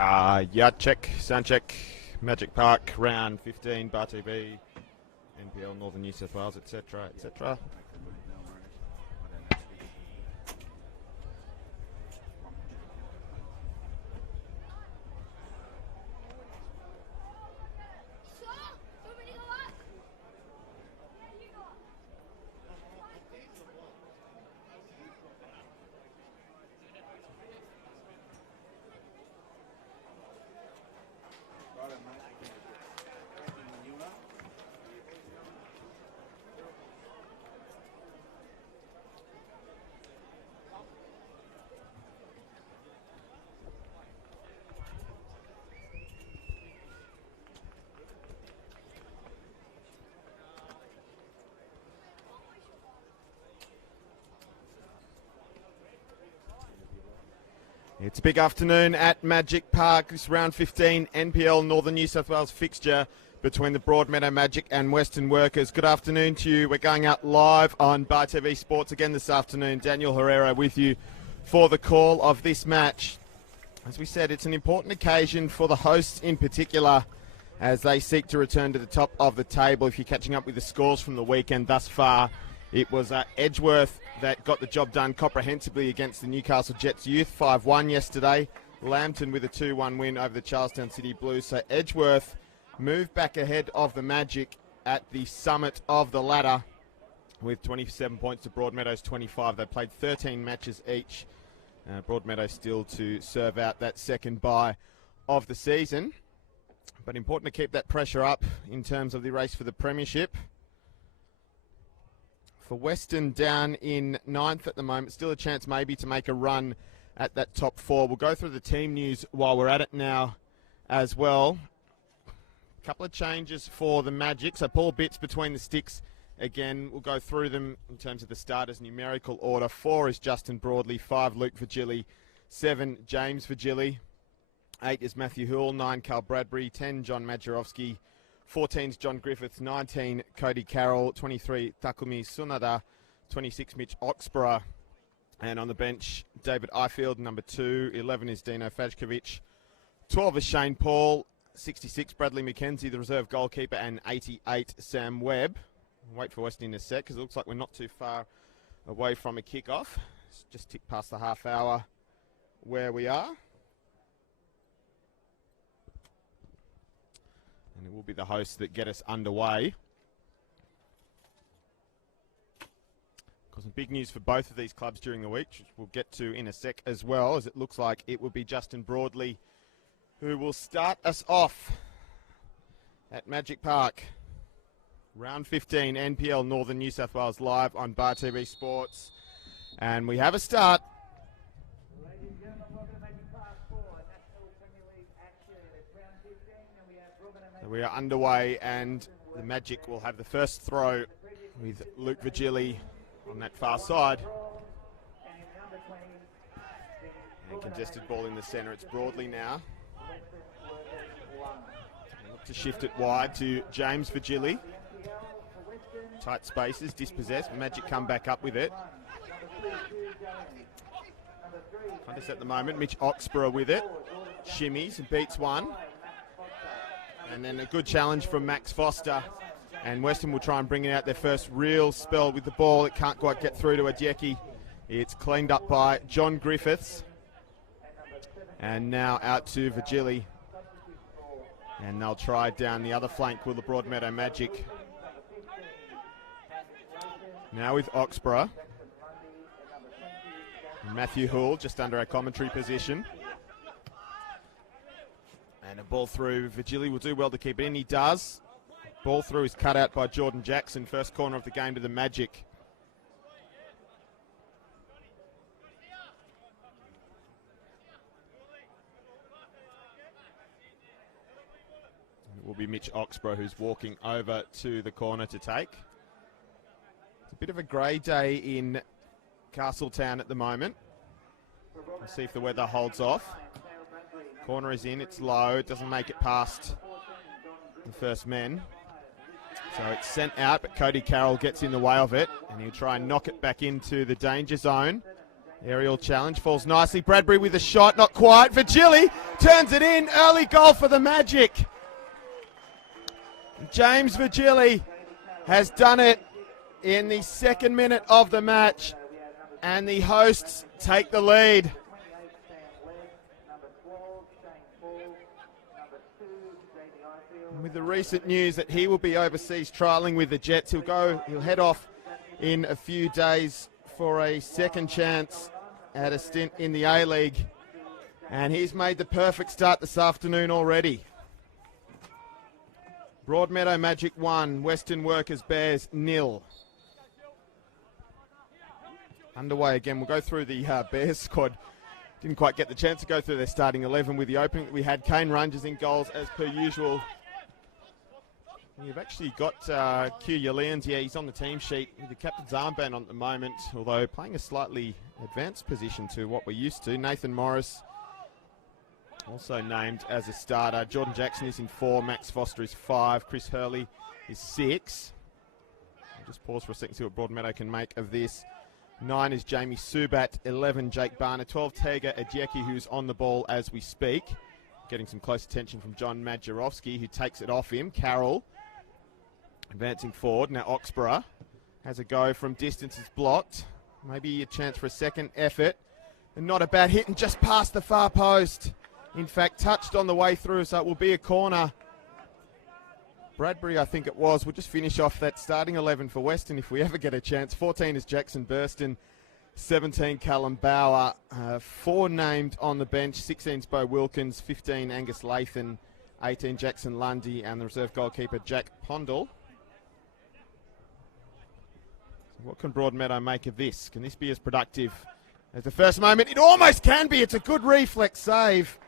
Yard check, sound check, Magic Park, round 15, Bar TV, NPL, Northern New South Wales, etc., etc. It's a big afternoon at Magic Park. This round 15 NPL Northern New South Wales fixture between the Broadmeadow Magic and Weston Workers. Good afternoon to you. We're going out live on Bar TV Sports again this afternoon. Daniel Herrera with you for the call of this match. As we said, it's an important occasion for the hosts in particular as they seek to return to the top of the table. If you're catching up with the scores from the weekend thus far, it was Edgeworth that got the job done comprehensively against the Newcastle Jets Youth, 5-1 yesterday. Lambton with a 2-1 win over the Charlestown City Blues. So Edgeworth moved back ahead of the Magic at the summit of the ladder with 27 points to Broadmeadow's 25. They played 13 matches each. Broadmeadow still to serve out that second bye of the season. But important to keep that pressure up in terms of the race for the premiership. For Weston down in 9th at the moment, still a chance maybe to make a run at that top 4. We'll go through the team news while we're at it now as well. A couple of changes for the Magic. So Paul Bitts between the sticks again. We'll go through them in terms of the starters numerical order. 4 is Justin Broadley, 5 Luke Virgili, 7 James Virgili, 8 is Matthew Houle, 9 Carl Bradbury, 10 John Majerowski, 14 is John Griffiths, 19 Cody Carroll, 23 Takumi Sunada, 26 Mitch Oxborough, and on the bench David Ifield, number 2, 11 is Dino Fajkovic, 12 is Shane Paul, 66 Bradley McKenzie, the reserve goalkeeper, and 88 Sam Webb. We'll wait for Weston in a sec because it looks like we're not too far away from a kickoff. It's just ticked past the half hour where we are. And it will be the hosts that get us underway. Got some big news for both of these clubs during the week, which we'll get to in a sec as well, as it looks like it will be Justin Broadley who will start us off at Magic Park. Round 15, NPL Northern New South Wales live on Bar TV Sports. And we have a start. We are underway, and the Magic will have the first throw with Luke Virgili on that far side. And contested ball in the centre. It's Broadley now. Look to shift it wide to James Virgili. Tight spaces, dispossessed. Magic come back up with it. Contest at the moment. Mitch Oxborough with it. Shimmies and beats one. And then a good challenge from Max Foster. And Weston will try and bring it out their first real spell with the ball. It can't quite get through to Adjeki. It's cleaned up by John Griffiths. And now out to Virgili. And they'll try down the other flank with the Broadmeadow Magic. Now with Oxborough. Matthew Houle just under our commentary position. And a ball through. Virgili will do well to keep it in. He does. Ball through is cut out by Jordan Jackson. First corner of the game to the Magic. It will be Mitch Oxborough who's walking over to the corner to take. It's a bit of a grey day in Castletown at the moment. We'll see if the weather holds off. Corner is in, it's low, it doesn't make it past the first men. So it's sent out, but Cody Carroll gets in the way of it, and he'll try and knock it back into the danger zone. Aerial challenge, falls nicely. Bradbury with a shot, not quite. Vigili turns it in. Early goal for the Magic. James Vigili has done it in the second minute of the match, and the hosts take the lead. With the recent news that he will be overseas trialling with the Jets, he'll head off in a few days for a second chance at a stint in the A-League. And he's made the perfect start this afternoon already. Broadmeadow Magic 1, Weston Workers Bears 0. Underway again. We'll go through the Bears squad. Didn't quite get the chance to go through their starting 11 with the opening that we had. Kane Rangers in goals as per usual. You've actually got Q Yalians, yeah, he's on the team sheet with the captain's armband on at the moment, although playing a slightly advanced position to what we're used to. Nathan Morris also named as a starter. Jordan Jackson is in 4, Max Foster is 5, Chris Hurley is 6. I'll just pause for a second, see what Broadmeadow can make of this. 9 is Jamie Subat, 11 Jake Barner, 12 Tega Adjeki, who's on the ball as we speak. Getting some close attention from John Madjarowski, who takes it off him. Carroll advancing forward. Now Oxborough has a go from distance. It's blocked. Maybe a chance for a second effort. And not a bad hit, and just past the far post. In fact, touched on the way through, so it will be a corner. Bradbury, I think it was. We'll just finish off that starting 11 for Weston if we ever get a chance. 14 is Jackson Burston. 17 Callum Bauer. 4 named on the bench. 16 is Bo Wilkins. 15 Angus Lathan. 18 Jackson Lundy. And the reserve goalkeeper Jack Pondell. What can Broadmeadow make of this? Can this be as productive as the first moment? It almost can be. It's a good reflex save.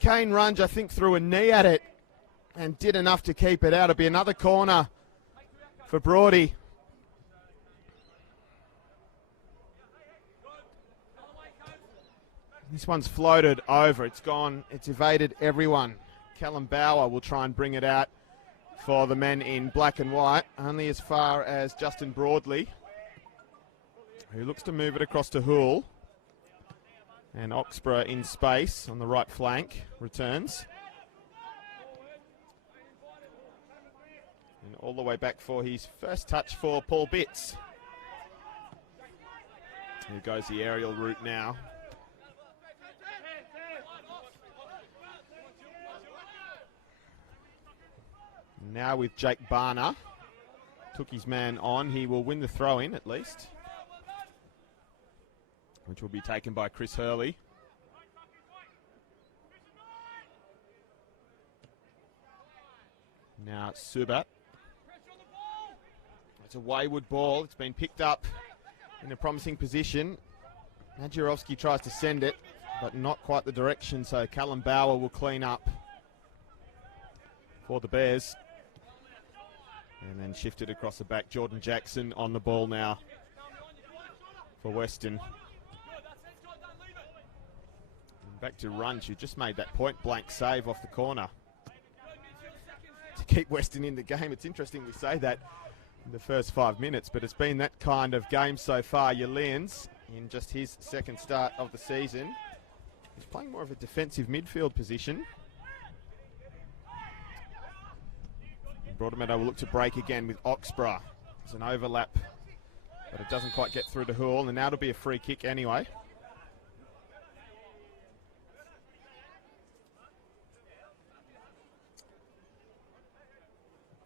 Kane Runge, I think, threw a knee at it and did enough to keep it out. It'll be another corner for Broady. This one's floated over. It's gone. It's evaded everyone. Callum Bauer will try and bring it out for the men in black and white, only as far as Justin Broadley, who looks to move it across to Hoole. And Oxborough in space on the right flank, returns. And all the way back for his first touch for Paul Bitts. Here goes the aerial route now. Now with Jake Barner, took his man on. He will win the throw-in at least, which will be taken by Chris Hurley. Now Subat. It's a wayward ball. It's been picked up in a promising position. Madjarowski tries to send it, but not quite the direction, so Callum Bauer will clean up for the Bears. And then shifted across the back. Jordan Jackson on the ball now for Weston. And back to Runge, who just made that point-blank save off the corner to keep Weston in the game. It's interesting we say that in the first 5 minutes, but it's been that kind of game so far. Yalians, in just his second start of the season, he's playing more of a defensive midfield position. Broadmeadow will look to break again with Oxborough. There's an overlap, but it doesn't quite get through to Hoole, and now it'll be a free kick anyway.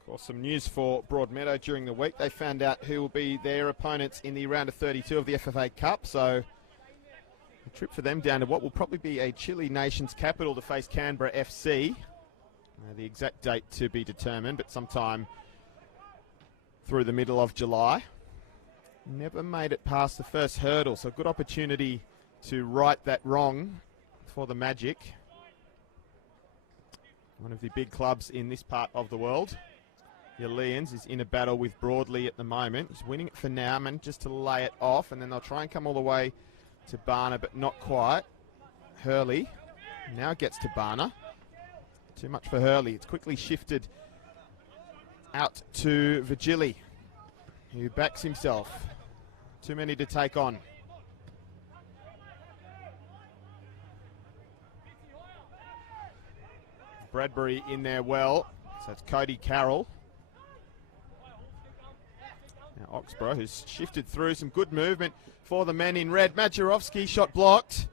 Of course, some news for Broadmeadow during the week. They found out who will be their opponents in the round of 32 of the FFA Cup, so a trip for them down to what will probably be a chilly nation's capital to face Canberra FC. The exact date to be determined, but sometime through the middle of July. Never made it past the first hurdle, so a good opportunity to right that wrong for the Magic. One of the big clubs in this part of the world. Yalians is in a battle with Broadley at the moment. He's winning it for now, just to lay it off, and then they'll try and come all the way to Barner, but not quite. Hurley now gets to Barner. Too much for Hurley. It's quickly shifted out to Vigili, who backs himself. Too many to take on. Bradbury in there well. So it's Cody Carroll. Now Oxborough, who's shifted through, some good movement for the men in red. Majerowski shot blocked.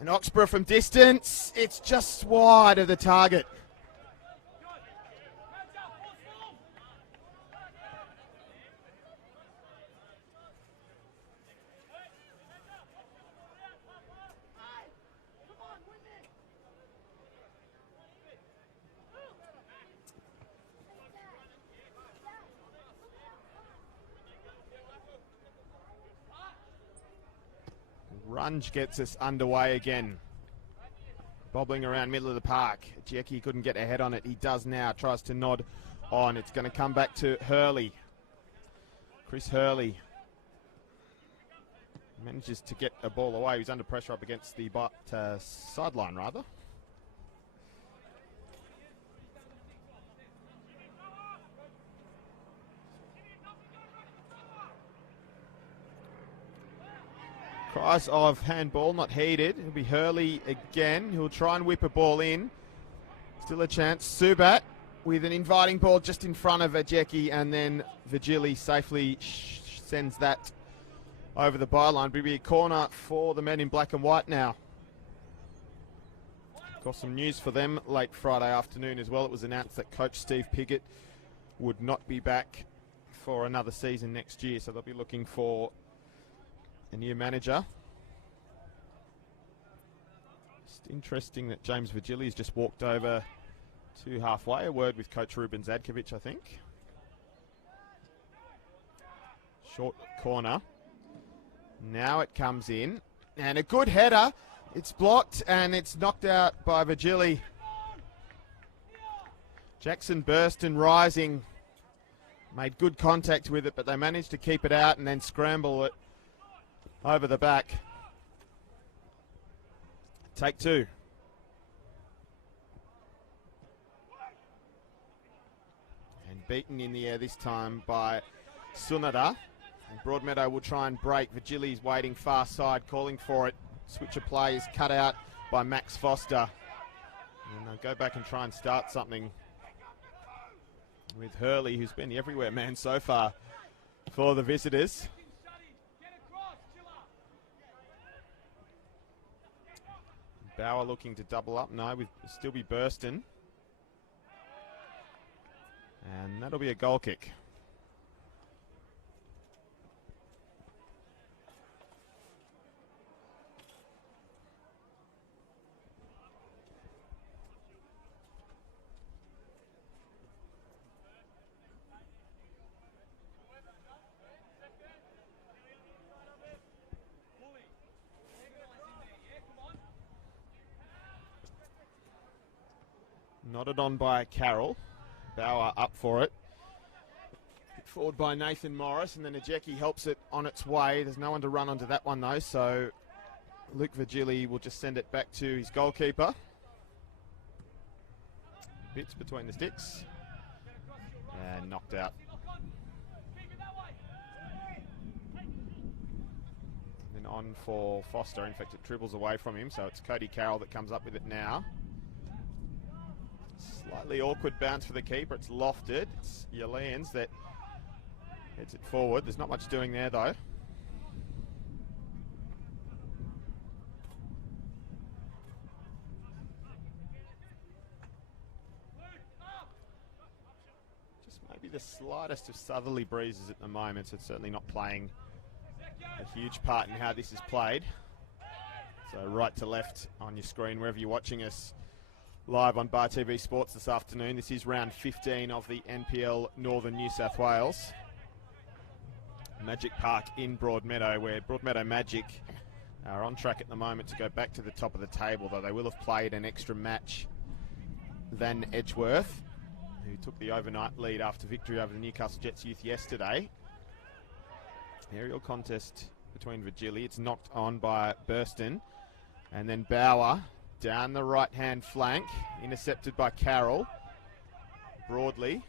And Oxborough from distance, it's just wide of the target. Runge gets us underway again. Bobbling around middle of the park. Jackie couldn't get a head on it. He does now. Tries to nod on. It's going to come back to Hurley. Chris Hurley manages to get a ball away. He's under pressure up against the sideline, rather. Cries of handball, not heeded. It'll be Hurley again. He'll try and whip a ball in. Still a chance. Subat with an inviting ball just in front of Ajeki, and then Vigili safely sends that over the byline. It'll be a corner for the men in black and white now. Got some news for them late Friday afternoon as well. It was announced that coach Steve Piggott would not be back for another season next year, so they'll be looking for a new manager. It's interesting that James Vigili has just walked over to halfway. A word with coach Ruben Zadkovic, I think. Short corner. Now it comes in. And a good header. It's blocked and it's knocked out by Vigili. Jackson Burston rising. Made good contact with it, but they managed to keep it out and then scramble it over the back. Take two. And beaten in the air this time by Sunada. And Broadmeadow will try and break. Vigili's waiting far side, calling for it. Switch of play is cut out by Max Foster. And they'll go back and try and start something with Hurley, who's been the everywhere man so far for the visitors. Bauer looking to double up. No, we'll still be Burston. And that'll be a goal kick. Nodded on by Carroll. Bauer up for it. Forward by Nathan Morris, and then Ajeki helps it on its way. There's no one to run onto that one though, so Luke Vigili will just send it back to his goalkeeper. Bits between the sticks. And knocked out. And then on for Foster. In fact, it dribbles away from him, so it's Cody Carroll that comes up with it now. Slightly awkward bounce for the keeper. It's lofted. It's Yaleans that heads it forward. There's not much doing there though. Just maybe the slightest of southerly breezes at the moment. So it's certainly not playing a huge part in how this is played. So right to left on your screen, wherever you're watching us. Live on Bar TV Sports this afternoon. This is round 15 of the NPL Northern New South Wales. Magic Park in Broadmeadow, where Broadmeadow Magic are on track at the moment to go back to the top of the table, though they will have played an extra match than Edgeworth, who took the overnight lead after victory over the Newcastle Jets youth yesterday. Aerial contest between Vigili. It's knocked on by Burston. And then Bauer down the right-hand flank, intercepted by Carroll. Broadly,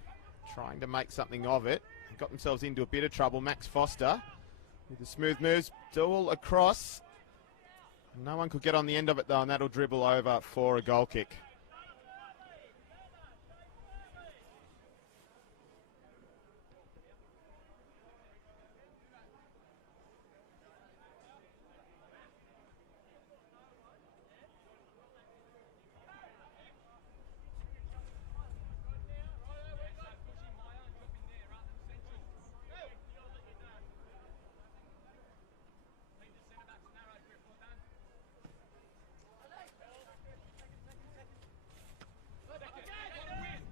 trying to make something of it. Got themselves into a bit of trouble. Max Foster with the smooth moves, duel across. No one could get on the end of it though, and that'll dribble over for a goal kick.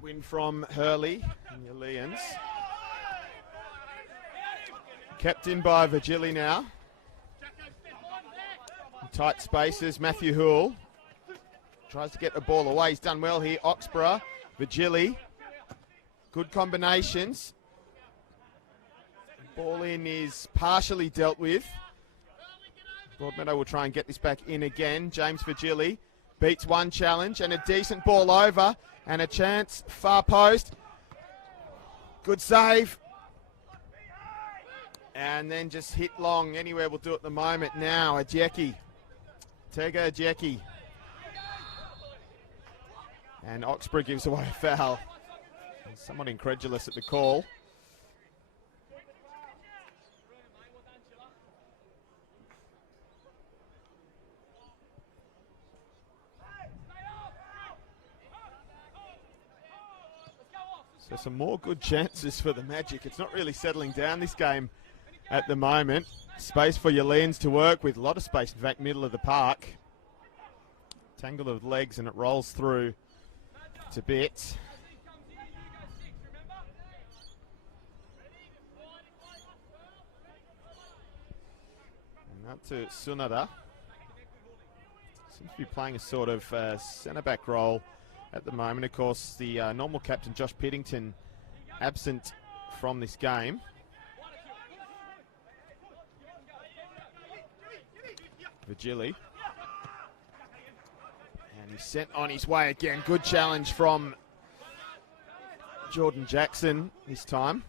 win from Hurley and your Lions. Kept in by Virgili now. In tight spaces, Matthew Houle tries to get the ball away. He's done well here. Oxborough, Virgili. Good combinations. Ball in is partially dealt with. Broadmeadow will try and get this back in again. James Virgili beats one challenge and a decent ball over and a chance. Far post. Good save. And then just hit long. Anywhere will do at the moment now. Ajeki. Tega Ajeki. And Oxborough gives away a foul. Somewhat incredulous at the call. So some more good chances for the Magic. It's not really settling down this game at the moment. Space for your Lions to work with. A lot of space, in fact, middle of the park. Tangle of legs and it rolls through to bits. And up to Sunada. Seems to be playing a sort of centre-back role at the moment. Of course, the normal captain, Josh Piddington, absent from this game. Virgili. And he's sent on his way again. Good challenge from Jordan Jackson this time.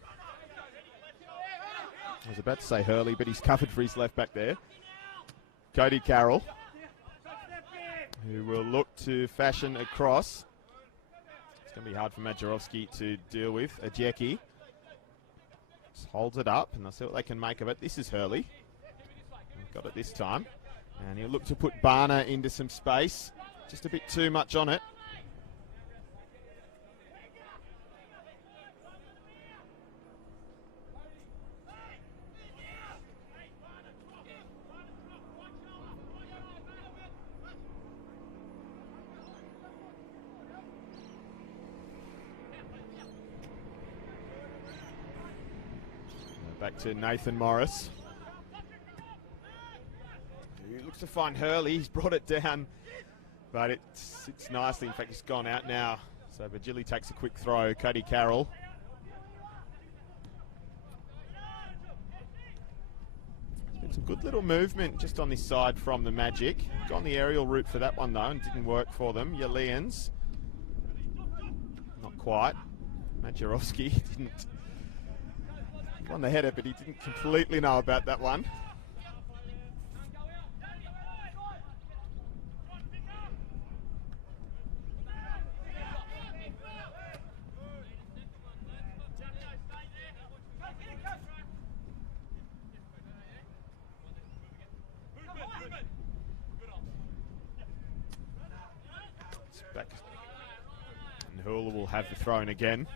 I was about to say Hurley, but he's covered for his left back there. Cody Carroll, who will look to fashion a cross. It's going to be hard for Majerowski to deal with. Ajeki just holds it up, and they'll see what they can make of it. This is Hurley. Got it this time. And he'll look to put Barner into some space. Just a bit too much on it. Back to Nathan Morris. He looks to find Hurley. He's brought it down, but it sits nicely. In fact, it's gone out now. So Virgili takes a quick throw. Cody Carroll. There's been some good little movement just on this side from the Magic. Gone the aerial route for that one, though, and didn't work for them. Your Lions. Not quite. Majerowski didn't on the header, but he didn't completely know about that one. It's back. And Hula will have the throw in again.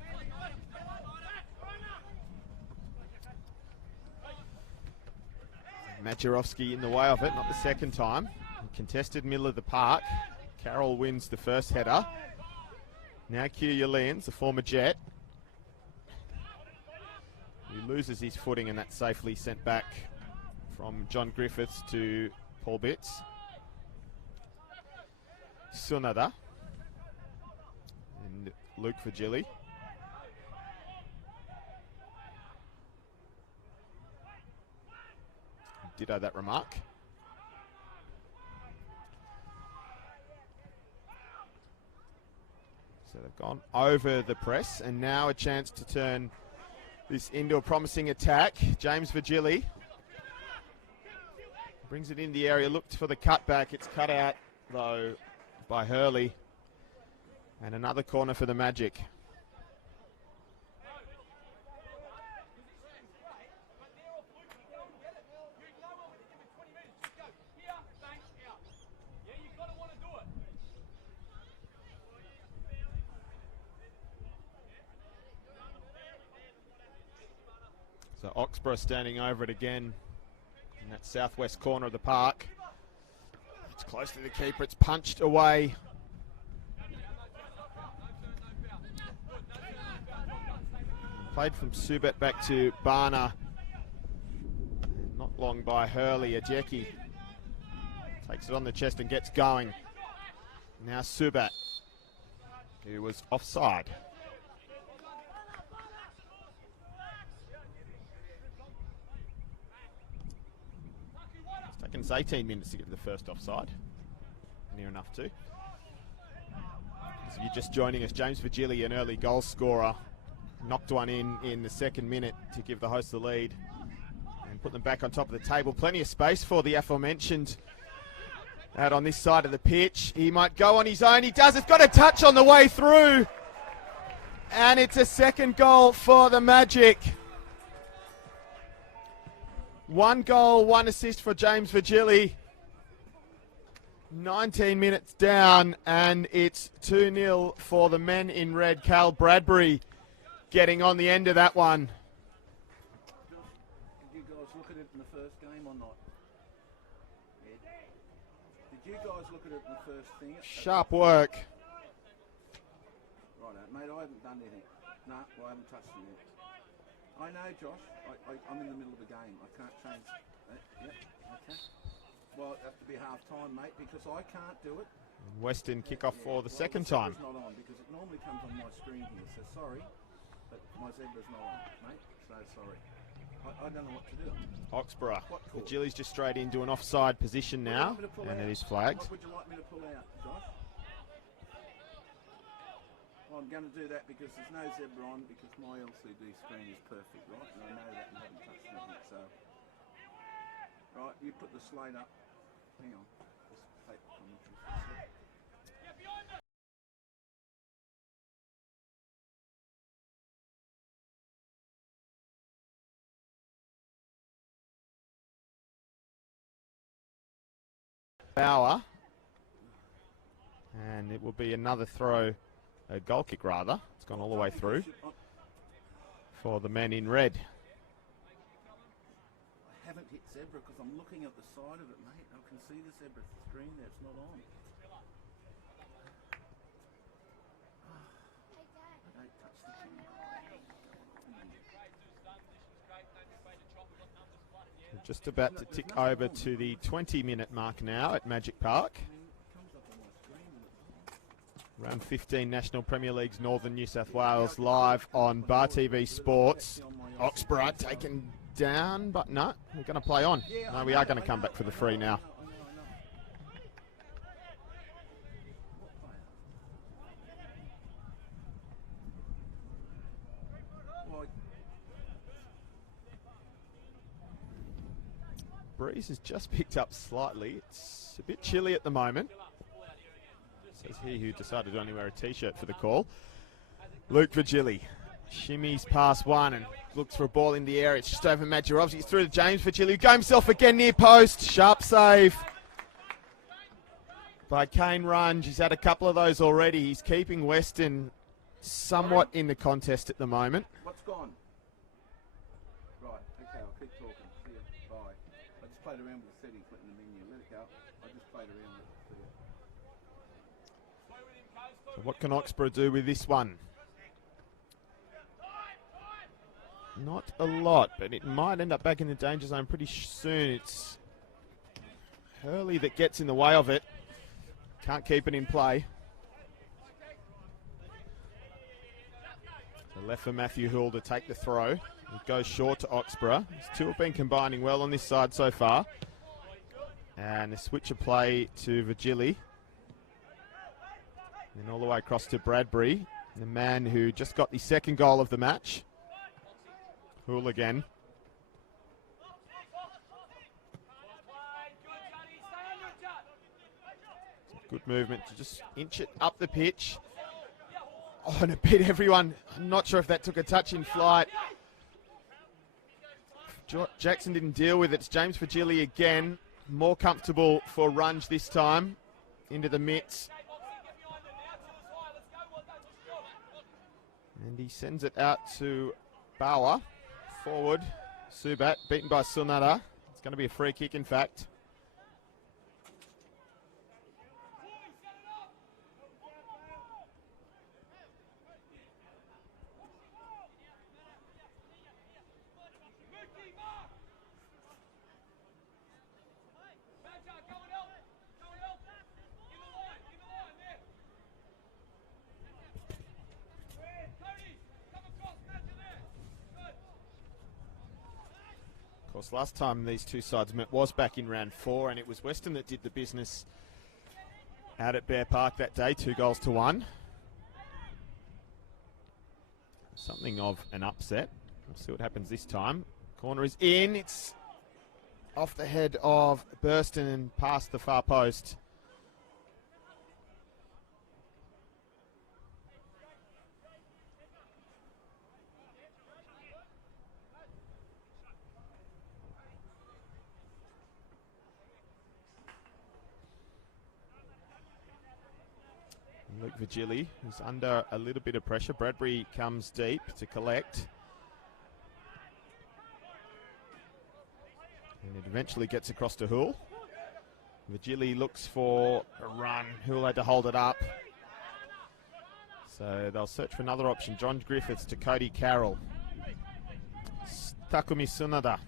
Majerowski in the way of it, not the second time. Contested middle of the park. Carroll wins the first header. Now cue your Lions, the former Jet. He loses his footing and that's safely sent back from John Griffiths to Paul Bitts. Sunada. And Luke Virgili. Ditto that remark. So they've gone over the press and now a chance to turn this into a promising attack. James Virgili brings it in the area, looked for the cutback. It's cut out though by Hurley. And another corner for the Magic. So Oxborough standing over it again in that southwest corner of the park. It's close to the keeper. It's punched away. Played from Subet back to Barner. And not long by Hurley. Ajeki takes it on the chest and gets going. Now Subet, who was offside. It's taken us 18 minutes to get to the first offside. Near enough to. So you're just joining us, James Virgili, an early goal scorer, knocked one in the second minute to give the hosts the lead and put them back on top of the table. Plenty of space for the aforementioned out on this side of the pitch. He might go on his own. He does. It's got a touch on the way through. And it's a second goal for the Magic. 1 goal, 1 assist for James Virgili. 19 minutes down, and it's 2-0 for the men in red. Cal Bradbury getting on the end of that one. Did you guys look at it in the first game or not? Did you guys look at it in the first thing? Sharp work. Right, mate, I haven't done anything. No, I haven't touched it yet. I know, Josh. I'm in the middle of the game. I can't change. Yep, okay. Well, it has to be half-time, mate, because I can't do it. Weston kickoff for the second time. Not on, because it normally comes on my screen here, so sorry, but my zebra's not on, mate, so sorry. I don't know what to do. Oxborough. Virgili's just straight into an offside position now, and it is flagged. What would you like me to pull out, Josh? Well, I'm going to do that because there's no zebra on, because my LCD screen is perfect, right? And I know that and haven't touched anything, so... Right, you put the slate up. Hang on. Just take the commentary for a sec. Bauer. And it will be another throw, a goal kick rather. It's gone all the way through for the men in red. I haven't hit zebra because I'm looking at the side of it, mate. I can see the zebra screen there. It's not on. I don't touch the camera. We're just about to tick over to the 20-minute mark now at Magic Park. Round 15 National Premier League's Northern New South Wales live on Bar TV Sports. Oxborough taken down, but no, we're going to play on. No, we are going to come back for the free now. Breeze has just picked up slightly. It's a bit chilly at the moment. Says he who decided to only wear a t-shirt for the call. Luke Virgili shimmies past one and looks for a ball in the air. It's just over Majerovski. It's through to James Virgili, who got himself again near post. Sharp save by Kane Runge. He's had a couple of those already. He's keeping Weston somewhat in the contest at the moment. What's gone? Right, okay, I'll keep talking. See you. Bye. I just played around with the settings, put in the menu. Let it go. I just played around with it. See you. So what can Oxborough do with this one? Not a lot, but it might end up back in the danger zone pretty soon. It's Hurley that gets in the way of it. Can't keep it in play. So left for Matthew Hull to take the throw. It goes short to Oxborough. These two have been combining well on this side so far. And a switch of play to Virgili. And all the way across to Bradbury, the man who just got the second goal of the match. Hull again. Good movement to just inch it up the pitch. Oh, and it beat everyone. I'm not sure if that took a touch in flight. Jackson didn't deal with it. It's James Virgili again. More comfortable for Runge this time. Into the mitts. And he sends it out to Bauer. Forward. Subat beaten by Sunata. It's going to be a free kick, in fact. course, last time these two sides met was back in round 4, and it was Weston that did the business out at Bear Park that day, 2-1. Something of an upset. We'll see what happens this time. Corner is in. It's off the head of Burston and past the far post. Luke Vigili is under a little bit of pressure. Bradbury comes deep to collect. And it eventually gets across to Hoole. Vigili looks for a run. Hoole had to hold it up. So they'll search for another option. John Griffiths to Cody Carroll. Takumi Tsunoda.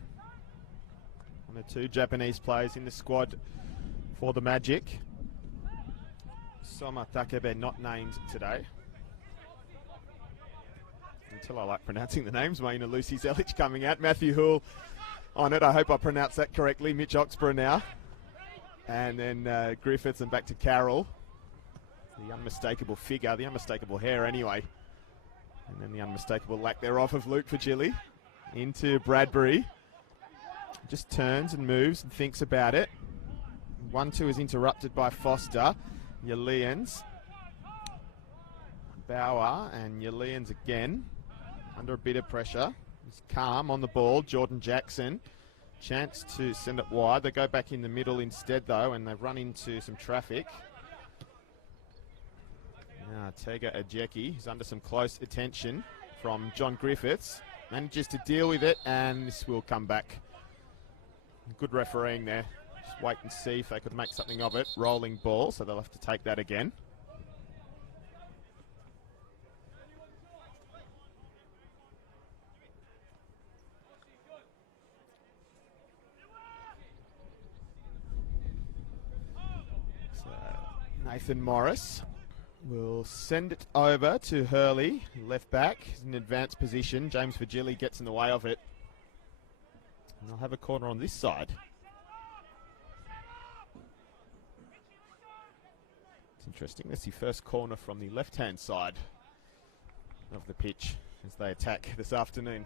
One of 2 Japanese players in the squad for the Magic. Soma Takebe not named today. Until I like pronouncing the names. Maina Lucy Zelic coming out. Matthew Hoole on it. I hope I pronounced that correctly. Mitch Oxborough now. And then Griffiths and back to Carroll. The unmistakable figure, the unmistakable hair anyway. And then the unmistakable lack thereof of Luke Vigili. Into Bradbury. Just turns and moves and thinks about it. 1-2 is interrupted by Foster. Yalians. Bauer and Yalians again. Under a bit of pressure. He's calm on the ball. Jordan Jackson. Chance to send it wide. They go back in the middle instead though, and they've run into some traffic. Now Tega Ajeki, who's under some close attention from John Griffiths. Manages to deal with it, and this will come back. Good refereeing there. Just wait and see if they could make something of it. Rolling ball, so they'll have to take that again. So Nathan Morris will send it over to Hurley, left back. He's in advanced position. James Vigili gets in the way of it. And they'll have a corner on this side. It's interesting. That's the first corner from the left-hand side of the pitch as they attack this afternoon.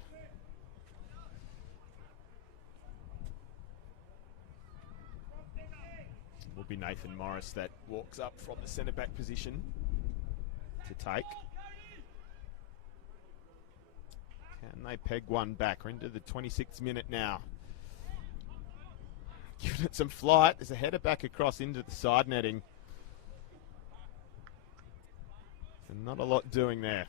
It will be Nathan Morris that walks up from the centre-back position to take. Can they peg one back? We're into the 26th minute now. Giving it some flight. There's a header back across into the side netting. And not a lot doing there.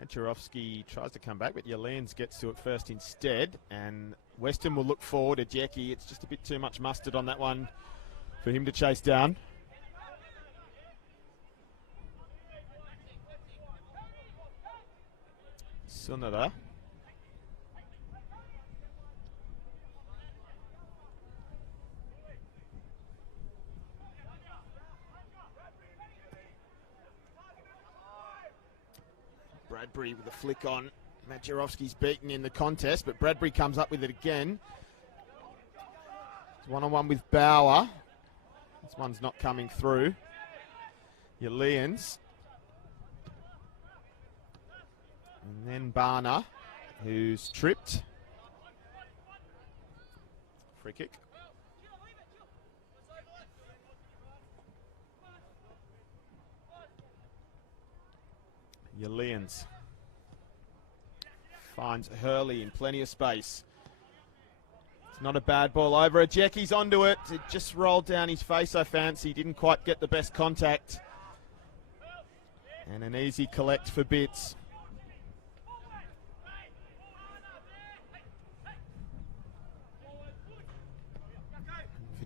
Macherovsky tries to come back, but Yalens gets to it first instead, and Weston will look forward. Ajeki, it's just a bit too much mustard on that one for him to chase down. Tsunoda. Bradbury with a flick on. Macherovsky's beaten in the contest, but Bradbury comes up with it again. It's one-on-one with Bauer. This one's not coming through. Yalians. And then Barner, who's tripped. Free kick. Yalians finds Hurley in plenty of space. It's not a bad ball over. Ajeki's onto it. It just rolled down his face, I fancy. Didn't quite get the best contact. And an easy collect for Bits.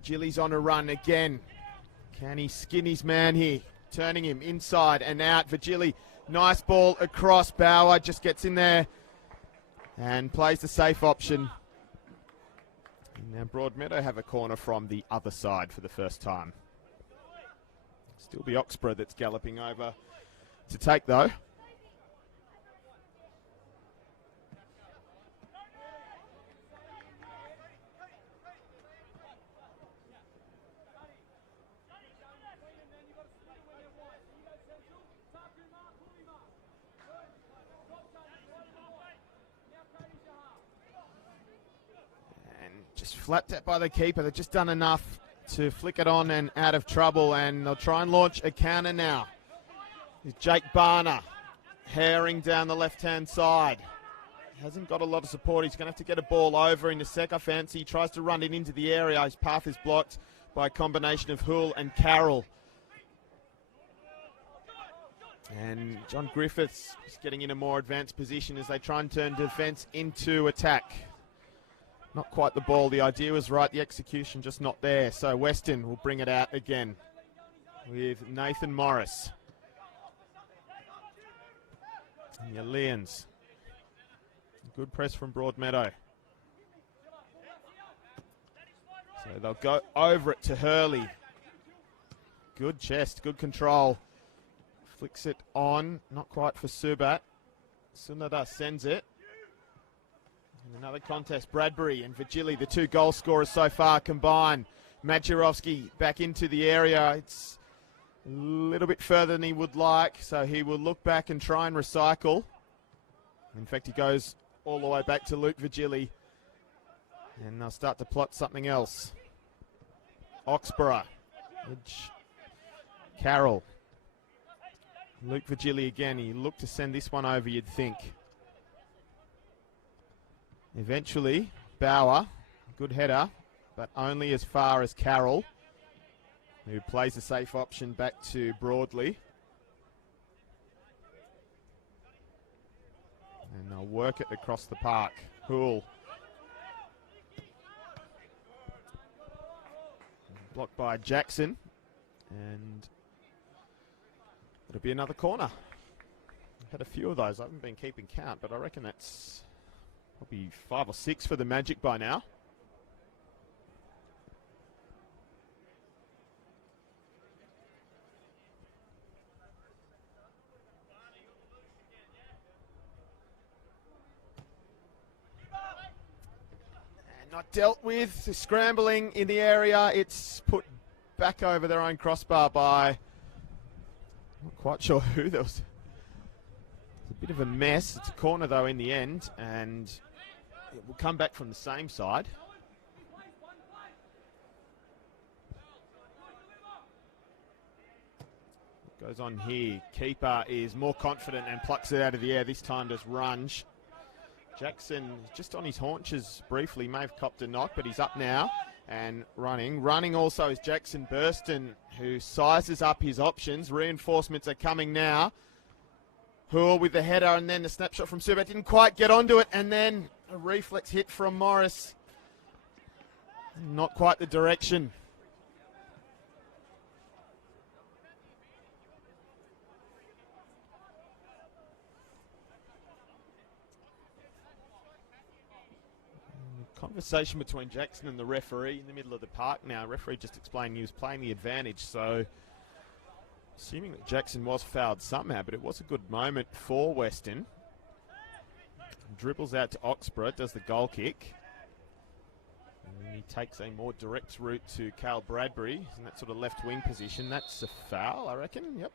Vigili's on a run again. Can he skin his man here? Turning him inside and out. Vigili Nice ball across. Bauer just gets in there and plays the safe option. And now Broadmeadow have a corner from the other side for the first time. Still be Oxborough that's galloping over to take, though. Just flapped out by the keeper. They've just done enough to flick it on and out of trouble, and they'll try and launch a counter now. Jake Barner herring down the left-hand side. Hasn't got a lot of support. He's going to have to get a ball over into Seka Fancy. He tries to run it into the area. His path is blocked by a combination of Hull and Carroll. And John Griffiths is getting in a more advanced position as they try and turn defence into attack. Not quite the ball. The idea was right. The execution just not there. So Weston will bring it out again with Nathan Morris. And your Lions. Good press from Broadmeadow. So they'll go over it to Hurley. Good chest, good control. Flicks it on. Not quite for Subat. Sunada sends it. And another contest, Bradbury and Vigili, the two goal scorers so far combined. Majerovski back into the area. It's a little bit further than he would like, so he will look back and try and recycle. In fact, he goes all the way back to Luke Vigili. And they'll start to plot something else. Oxborough. Carroll. Luke Vigili again. He looked to send this one over, you'd think. Eventually, Bauer, good header, but only as far as Carroll, who plays a safe option back to Broadley. And they'll work it across the park. Hull. Blocked by Jackson. And it'll be another corner. Had a few of those. I haven't been keeping count, but I reckon that's probably 5 or 6 for the Magic by now. And not dealt with. Scrambling in the area. It's put back over their own crossbar by, not quite sure who. There was a bit of a mess. It's a corner though in the end, and it will come back from the same side. Goes on here. Keeper is more confident and plucks it out of the air. This time does Runge. Jackson just on his haunches briefly. May have copped a knock, but he's up now and running. Running also is Jackson Burston, who sizes up his options. Reinforcements are coming now. Hull with the header, and then the snapshot from Subat. Didn't quite get onto it, and then a reflex hit from Morris. Not quite the direction. Conversation between Jackson and the referee in the middle of the park now. Referee just explained he was playing the advantage, so assuming that Jackson was fouled somehow, but it was a good moment for Weston. Dribbles out to Oxborough, does the goal kick. And he takes a more direct route to Cal Bradbury in that sort of left wing position. That's a foul, I reckon. Yep.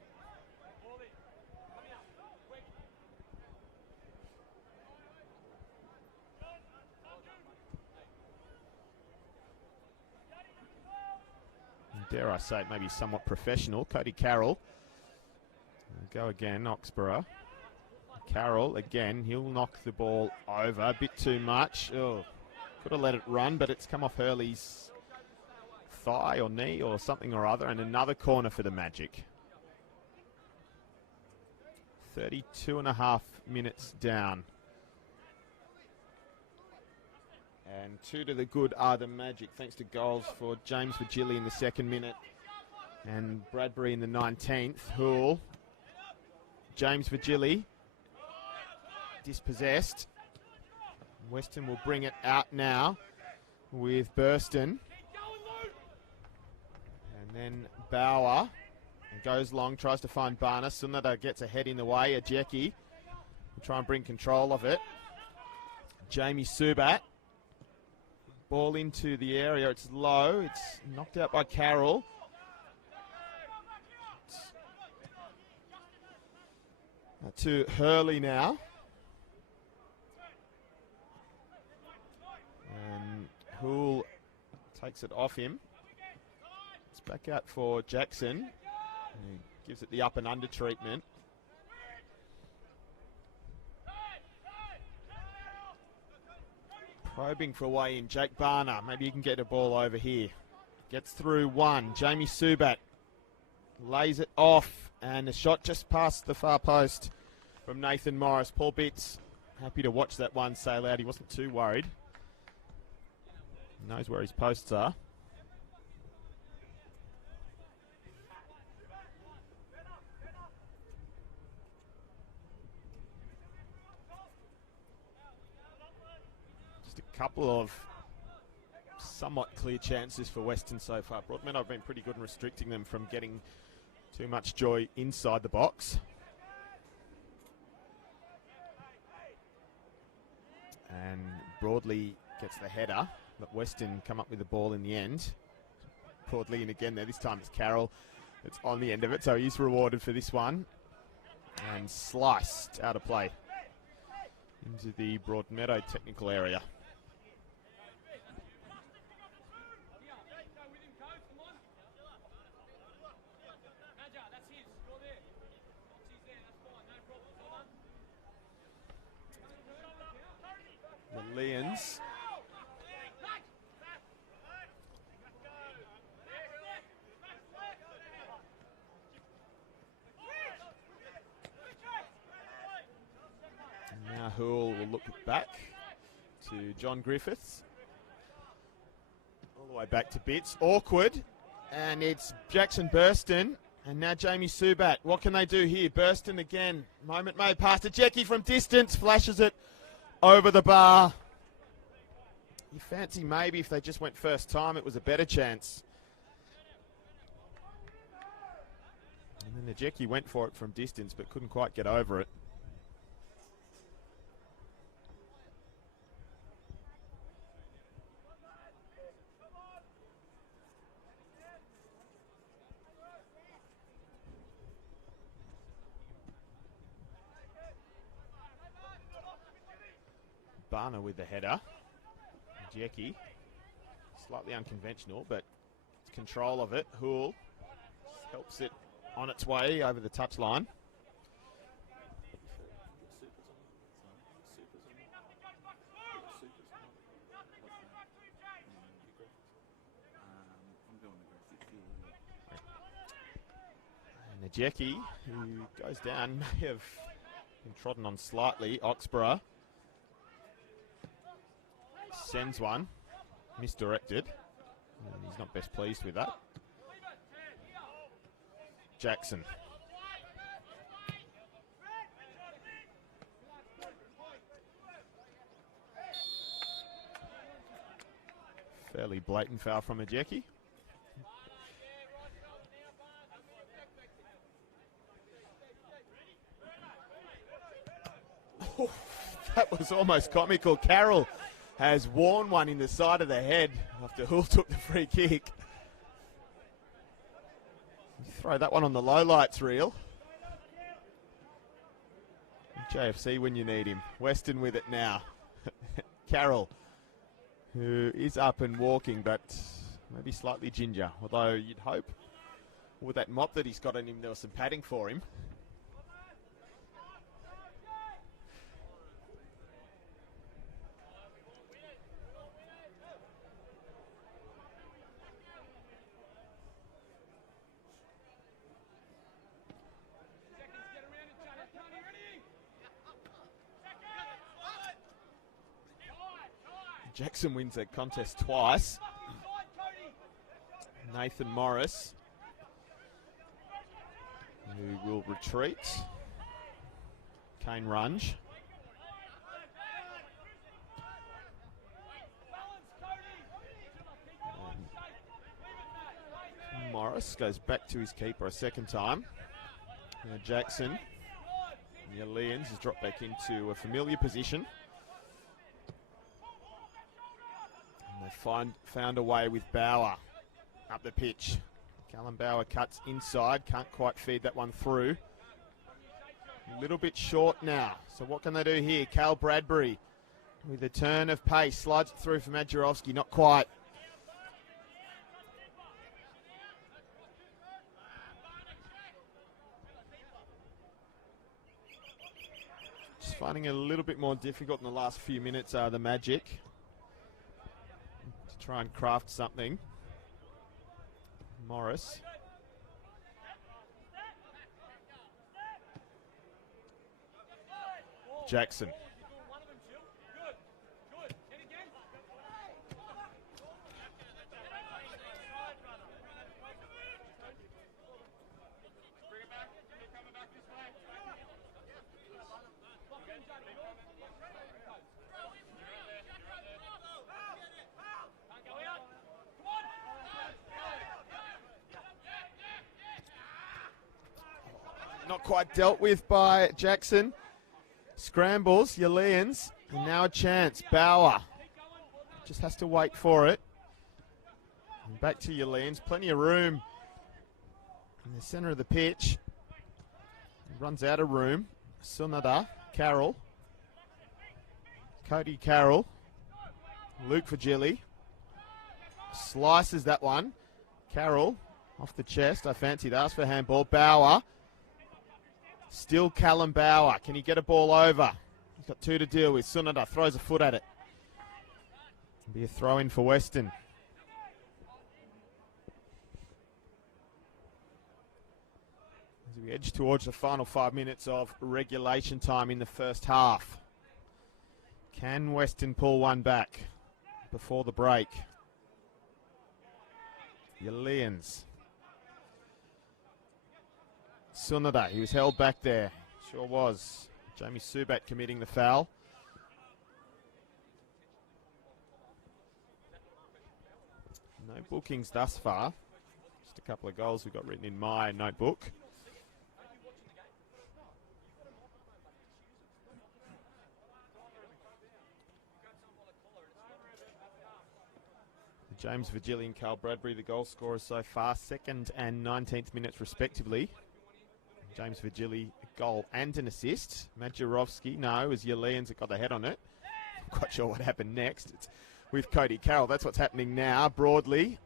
Dare I say it, maybe somewhat professional. Cody Carroll. Go again, Oxborough. Carroll again, he'll knock the ball over a bit too much. Oh, could have let it run, but it's come off Hurley's thigh or knee or something or other, and another corner for the Magic. 32.5 minutes down. And 2 to the good are the Magic, thanks to goals for James Vigili in the 2nd minute and Bradbury in the 19th. Hull James Vigili. Dispossessed. Weston will bring it out now with Burston. And then Bauer. And goes long, tries to find Barner. Sunada gets a head in the way. Ajeki will try and bring control of it. Jamie Subat. Ball into the area. It's low. It's knocked out by Carroll. To Hurley now. And Hoole takes it off him. It's back out for Jackson. He gives it the up and under treatment. Probing for a way in. Jake Barner. Maybe he can get a ball over here. Gets through one. Jamie Subat lays it off. And a shot just past the far post from Nathan Morris. Paul Bitts happy to watch that one sail out. He wasn't too worried. He knows where his posts are. Just a couple of somewhat clear chances for Weston so far. Broadmeadow have been pretty good in restricting them from getting too much joy inside the box. And Broadley gets the header, but Weston come up with the ball in the end. Broadley in again there. This time it's Carroll that's on the end of it, so he's rewarded for this one. And sliced out of play into the Broadmeadow technical area. The Lions and now Hoole will look back to John Griffiths. All the way back to Bitts. Awkward. And it's Jackson Burston. And now Jamie Subat. What can they do here? Burston again. Moment made past to Jackie from distance. Flashes it over the bar. You fancy maybe if they just went first time, it was a better chance. And then the Jackie went for it from distance, but couldn't quite get over it. Barner with the header. Jackie, slightly unconventional, but it's control of it. Hoole helps it on its way over the touchline. And the Jackie, who goes down, may have been trodden on slightly. Oxborough sends one, misdirected. And he's not best pleased with that. Jackson. Fairly blatant foul from a Jackie. Oh, that was almost comical. Carroll has worn one in the side of the head after Hoole took the free kick. You throw that one on the lowlights reel. JFC when you need him. Weston with it now. Carroll, who is up and walking, but maybe slightly ginger. Although you'd hope with that mop that he's got on him, there was some padding for him. Jackson wins that contest twice. Nathan Morris, who will retreat. Kane Runge. And Morris goes back to his keeper a second time. Now Jackson. And Lians has dropped back into a familiar position. And they found a way with Bauer up the pitch. Callum Bauer cuts inside, can't quite feed that one through. A little bit short now, so what can they do here? Cal Bradbury with a turn of pace, slides it through for Majerowski, not quite. Just finding it a little bit more difficult in the last few minutes, the Magic, to try and craft something. Morris. Jackson. Not quite dealt with by Jackson. Scrambles, Lians, and now a chance. Bauer just has to wait for it. And back to Lians, plenty of room in the centre of the pitch. Runs out of room. Sunada, Carroll, Cody Carroll, Luke Virgili slices that one. Carroll off the chest. I fancied asked for handball. Bauer. Still Callum Bauer. Can he get a ball over? He's got two to deal with. Sunada throws a foot at it. It'll be a throw in for Weston. As we edge towards the final 5 minutes of regulation time in the first half. Can Weston pull one back before the break? Lians. Sunada, he was held back there. Sure was. Jamie Subat committing the foul. No bookings thus far. Just a couple of goals we got written in my notebook. James Virgili and Carl Bradbury, the goal scorers so far, 2nd and 19th minutes respectively. James Virgili, a goal and an assist. Majerowski, no, as Lians got the head on it. I'm quite sure what happened next. It's with Cody Carroll. That's what's happening now. Broadly,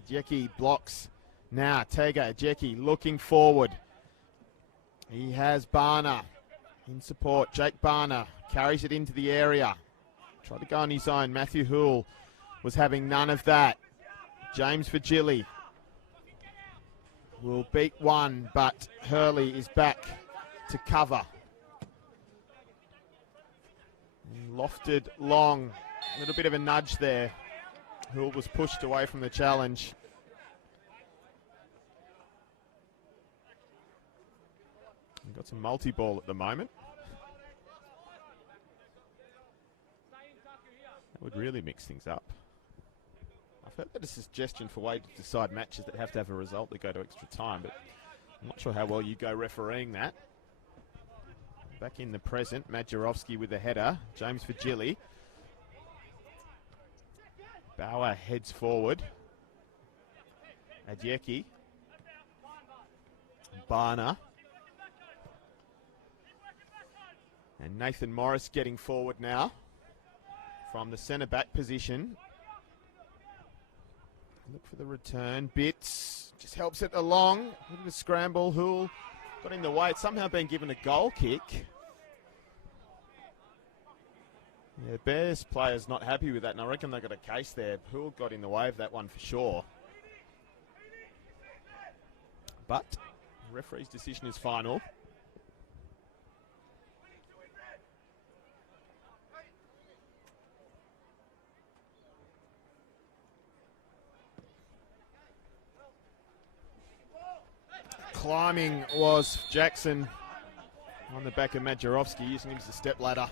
Ajeki blocks. Now, Tega Ajeki looking forward. He has Barner in support. Jake Barner carries it into the area. Tried to go on his own. Matthew Houle was having none of that. James Virgili will beat one, but Hurley is back to cover. Lofted long, a little bit of a nudge there. Houle was pushed away from the challenge. We've got some multi-ball at the moment. That would really mix things up. I've heard that a suggestion for way to decide matches that have to have a result that go to extra time, but I'm not sure how well you go refereeing that. Back in the present, Majerowski with the header. James Virgili. Bauer heads forward. Ajeki. Barner. And Nathan Morris getting forward now from the centre-back position. Look for the return. Bits just helps it along. A bit of a scramble. Houle got in the way. It's somehow been given a goal kick. Yeah, the Bears players not happy with that, and I reckon they got a case there. Houle got in the way of that one for sure. But the referee's decision is final. Climbing was Jackson. On the back of Majerovski, using him as a step ladder.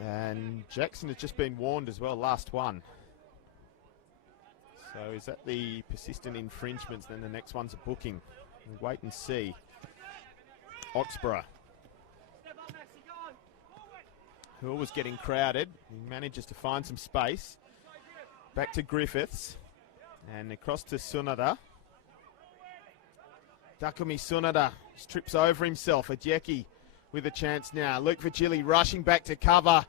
And Jackson has just been warned as well, last one. So is that the persistent infringements? Then the next one's a booking. We'll wait and see. Oxborough. Who was getting crowded. He manages to find some space. Back to Griffiths. And across to Sunada. Takumi Sunada trips over himself. Ajeki with a chance now. Luke Vigili rushing back to cover.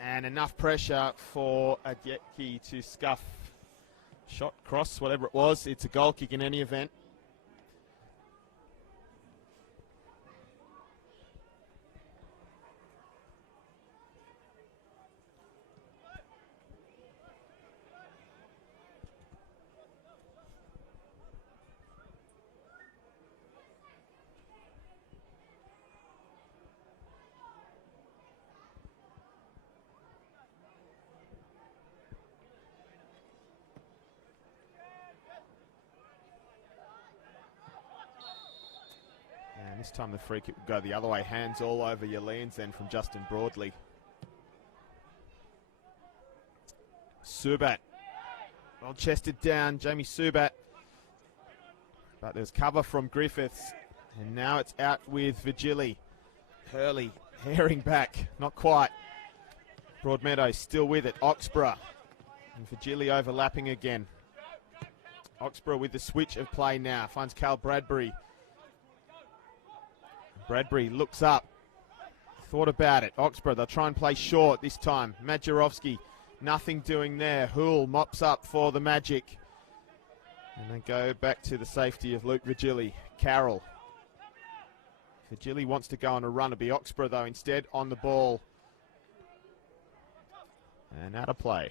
And enough pressure for Ajeki to scuff. Shot, cross, whatever it was. It's a goal kick in any event. And this time the free kick will go the other way. Hands all over your lands then from Justin Broadley. Subat. Well chested down, Jamie Subat. But there's cover from Griffiths. And now it's out with Vigili. Hurley herring back. Not quite. Broadmeadow still with it. Oxborough. And Vigili overlapping again. Oxborough with the switch of play now. Finds Carl Bradbury. Bradbury looks up. Thought about it. Oxborough, they'll try and play short this time. Majerovski, nothing doing there. Hoole mops up for the Magic. And they go back to the safety of Luke Vigili. Carroll. Vigili wants to go on a run. It'll be Oxborough, though, instead on the ball. And out of play.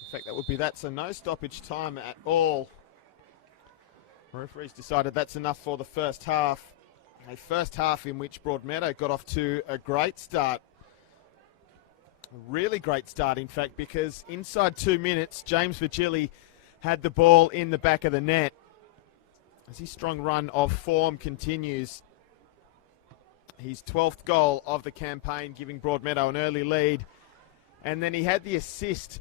In fact, that would be so no stoppage time at all. Referees decided that's enough for the first half. A first half in which Broadmeadow got off to a great start. A really great start, in fact, because inside 2 minutes, James Vigili had the ball in the back of the net. As his strong run of form continues, his 12th goal of the campaign, giving Broadmeadow an early lead. And then he had the assist.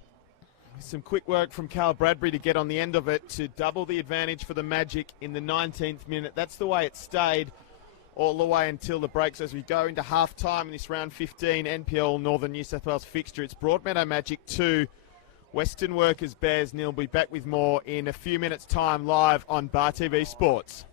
Some quick work from Carl Bradbury to get on the end of it to double the advantage for the Magic in the 19th minute. That's the way it stayed all the way until the break. So as we go into half-time in this round 15 NPL Northern New South Wales fixture, it's Broadmeadow Magic 2, Weston Workers Bears 0. We'll be back with more in a few minutes' time live on Bar TV Sports.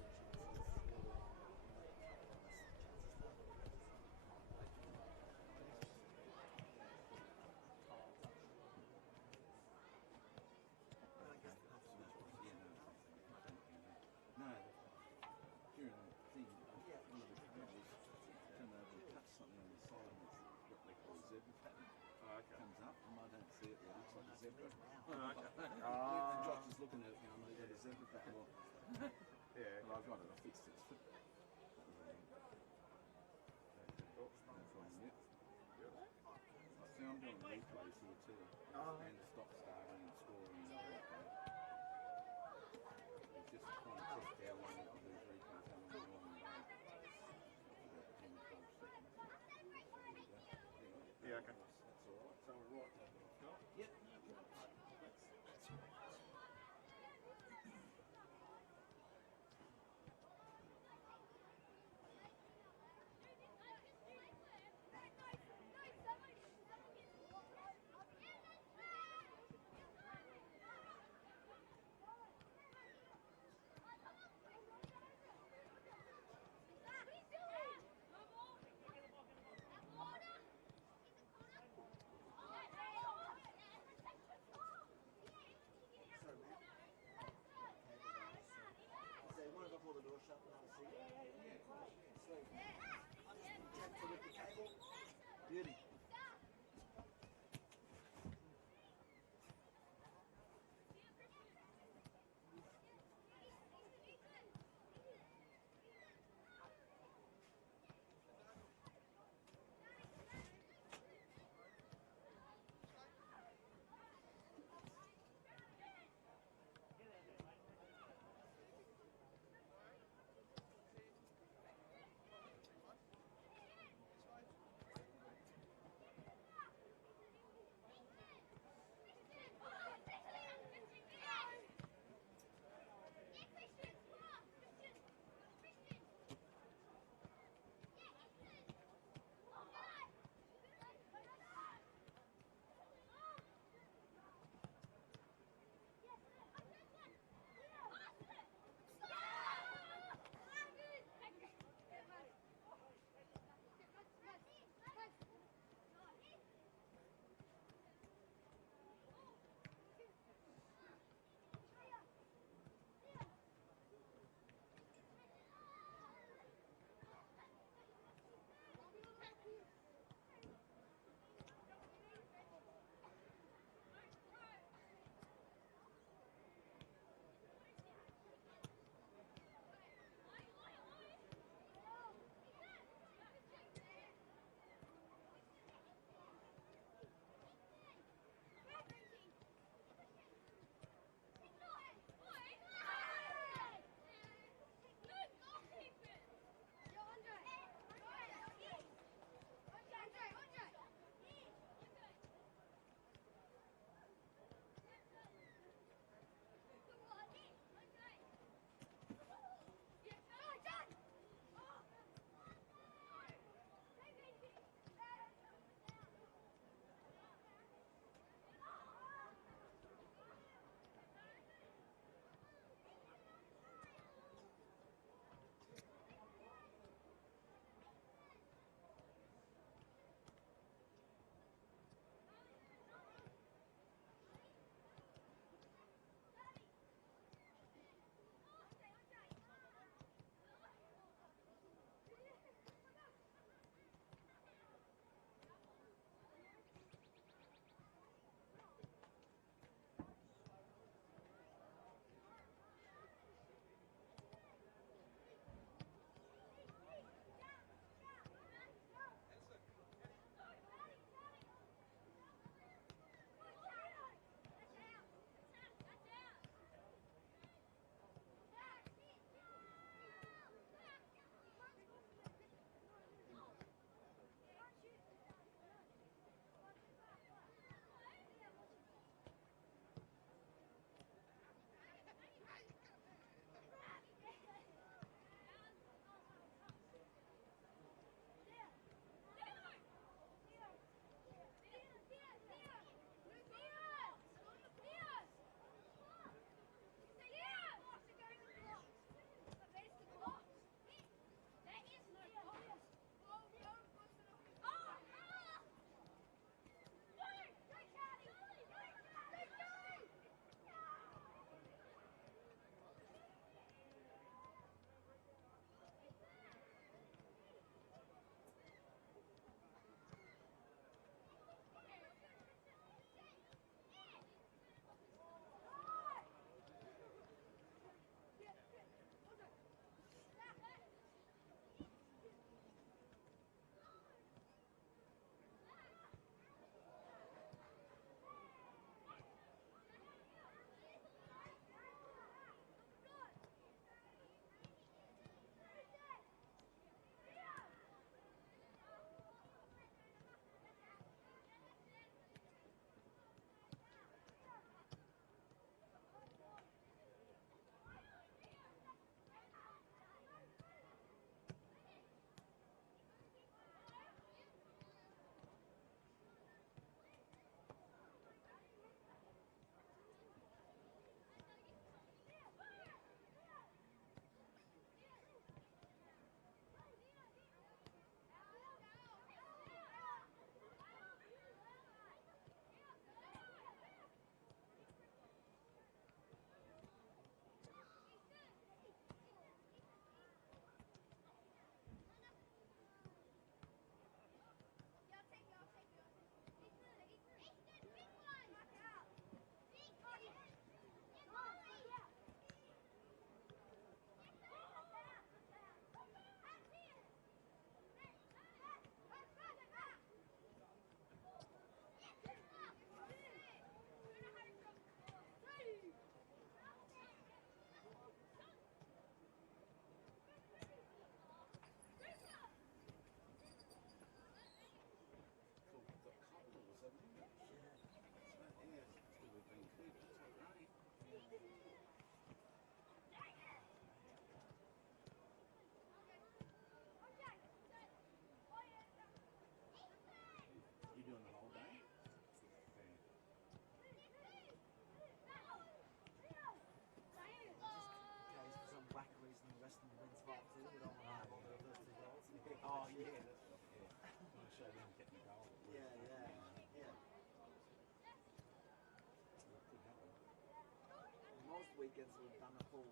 weekends we've done a full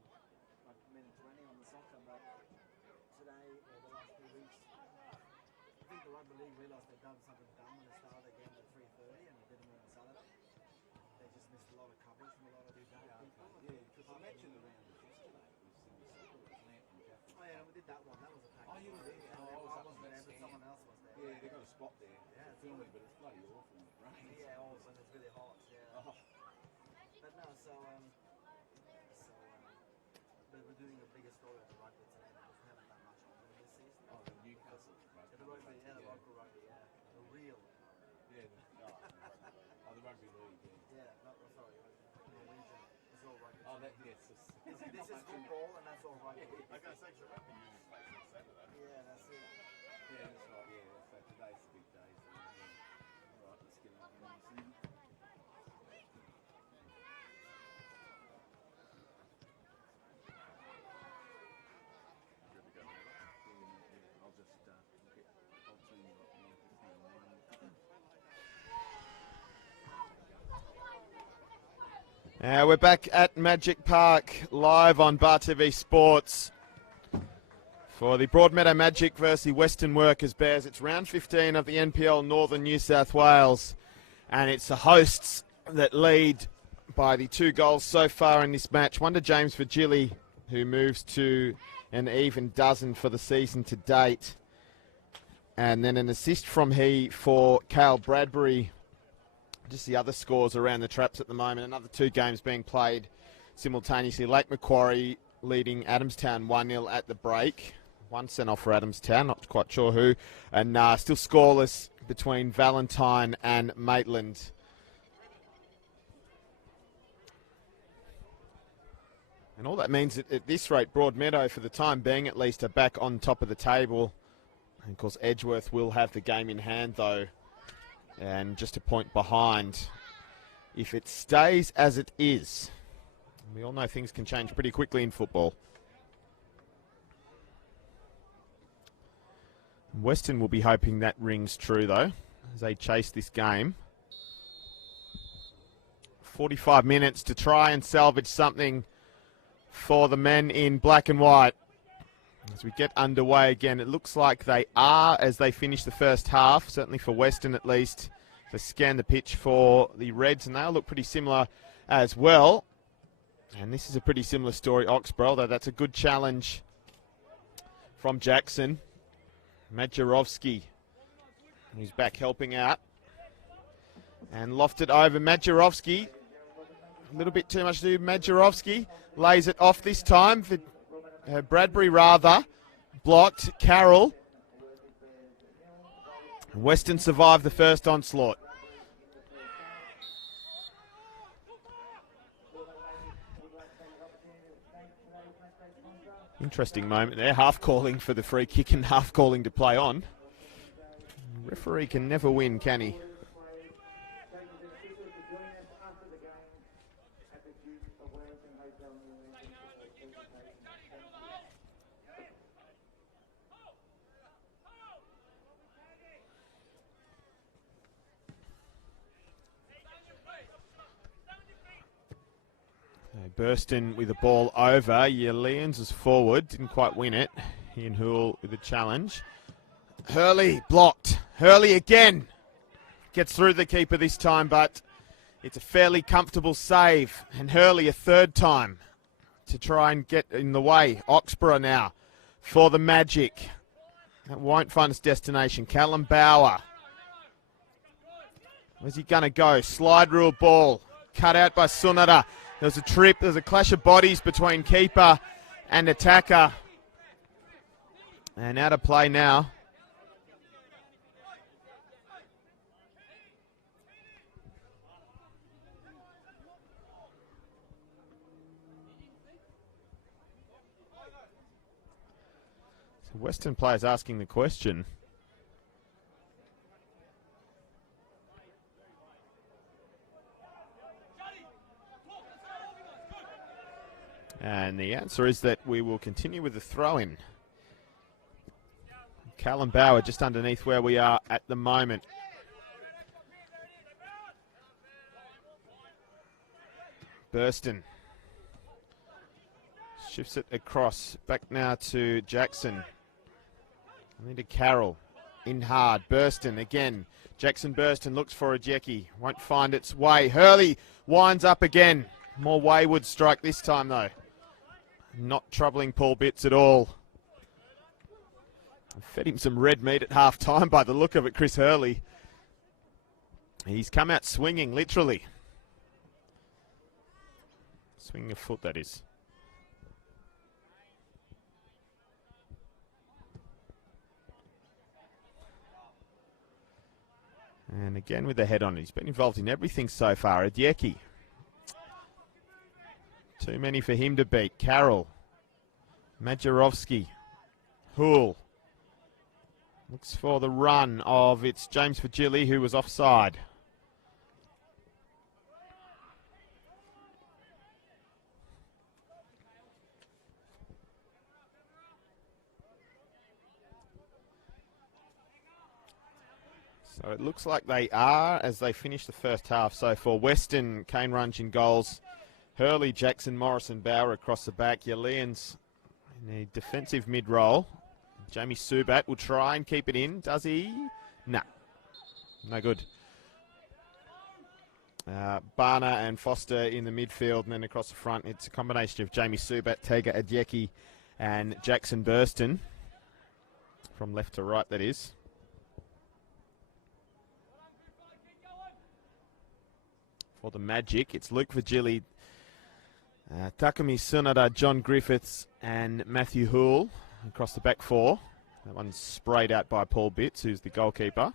like minute 20 on the soccer, but today or the last few weeks, I think the rugby league realised they've done something dumb when they started the game at 3:30 and they didn't on Saturday. They just missed a lot of coverage from a lot of these young people. Yeah, because I mentioned the round yesterday with Sydney Soccer, wasn't it? And Jeffrey. Oh yeah, we did that one. That was a package. Oh, you were there. I wasn't there, but someone else was there. Yeah, they got a spot there. Yeah, It's filming, but it's bloody awful when it rains. Yeah, also and it's really hot. Yeah. Oh. But no, but we're doing a bigger story on the rugby today because we haven't done much on them this season. Oh, the Newcastle rugby. The rugby, yeah, the local rugby, yeah. The real. Yeah, the rugby league, yeah. Yeah, not sorry, Norwegian. It's all rugby. Oh, that, yes. This is football and that's all rugby. I gotta say, the rugby union plays on Saturday. Yeah, that's it. Yeah, that's right, yeah. So today's the big day. So, yeah. All right, let's get on with this. Good to go, Neva. I'll just get, I'll turn you up now. Just hang on. We're back at Magic Park, live on Bar TV Sports for the Broadmeadow Magic versus the Weston Workers Bears. It's round 15 of the NPL Northern New South Wales, and it's the hosts that lead by the 2 goals so far in this match. One to James Virgili, who moves to an even dozen for the season to date, and then an assist from he for Cale Bradbury. Just the other scores around the traps at the moment. Another 2 games being played simultaneously. Lake Macquarie leading Adamstown 1-0 at the break. 1 sent off for Adamstown, not quite sure who. And still scoreless between Valentine and Maitland. And all that means that at this rate, Broadmeadow, for the time being at least, are back on top of the table. And of course, Edgeworth will have the game in hand, though. And just a point behind. If it stays as it is, we all know things can change pretty quickly in football. Weston will be hoping that rings true, though, as they chase this game. 45 minutes to try and salvage something for the men in black and white. As we get underway again, it looks like they are as they finish the first half, certainly for Weston at least. They scan the pitch for the Reds, and they'll look pretty similar as well. And this is a pretty similar story, Oxborough, though that's a good challenge from Jackson. Madjarowski, who's back helping out. And lofted over Madjarowski. A little bit too much to do. Madjarowski lays it off this time. Bradbury rather. Blocked. Carroll. Weston survived the first onslaught. Interesting moment there. Half calling for the free kick and half calling to play on. Referee can never win, can he? Burston with the ball over. Leons is forward. Didn't quite win it. Ian Hoole with the challenge. Hurley blocked. Hurley again. Gets through the keeper this time, but it's a fairly comfortable save. And Hurley a third time to try and get in the way. Oxborough now for the Magic. That won't find its destination. Callum Bauer. Where's he going to go? Slide rule ball. Cut out by Sunara. There's a trip, there's a clash of bodies between keeper and attacker. And out of play now. So Western players asking the question. And the answer is that we will continue with the throw-in. Callum Bauer just underneath where we are at the moment. Burston Shifts it across. Back now to Jackson. Into Carroll. In hard. Burston again. Jackson Burston looks for a Jackie. Won't find its way. Hurley winds up again. More wayward strike this time though. Not troubling Paul Bitts at all. Fed him some red meat at half time by the look of it, Chris Hurley. He's come out swinging, literally. Swinging a foot, that is. And again with the head on. He's been involved in everything so far. Adieki. Too many for him to beat. Carroll. Majerovski. Hool. Looks for the run of it's James Virgili who was offside. So it looks like they are as they finish the first half. So for Weston, Kane Runge in goals. Hurley, Jackson, Morrison, Bauer across the back. Yalians in a defensive mid-roll. Jamie Subat will try and keep it in. Does he? Nah. No good. Barner and Foster in the midfield, and then across the front, it's a combination of Jamie Subat, Tega Adieki, and Jackson Burston. From left to right, that is. For the Magic, it's Luke Virgili, Takumi Sunada, John Griffiths, and Matthew Hoole across the back four. That one's sprayed out by Paul Bitts, who's the goalkeeper.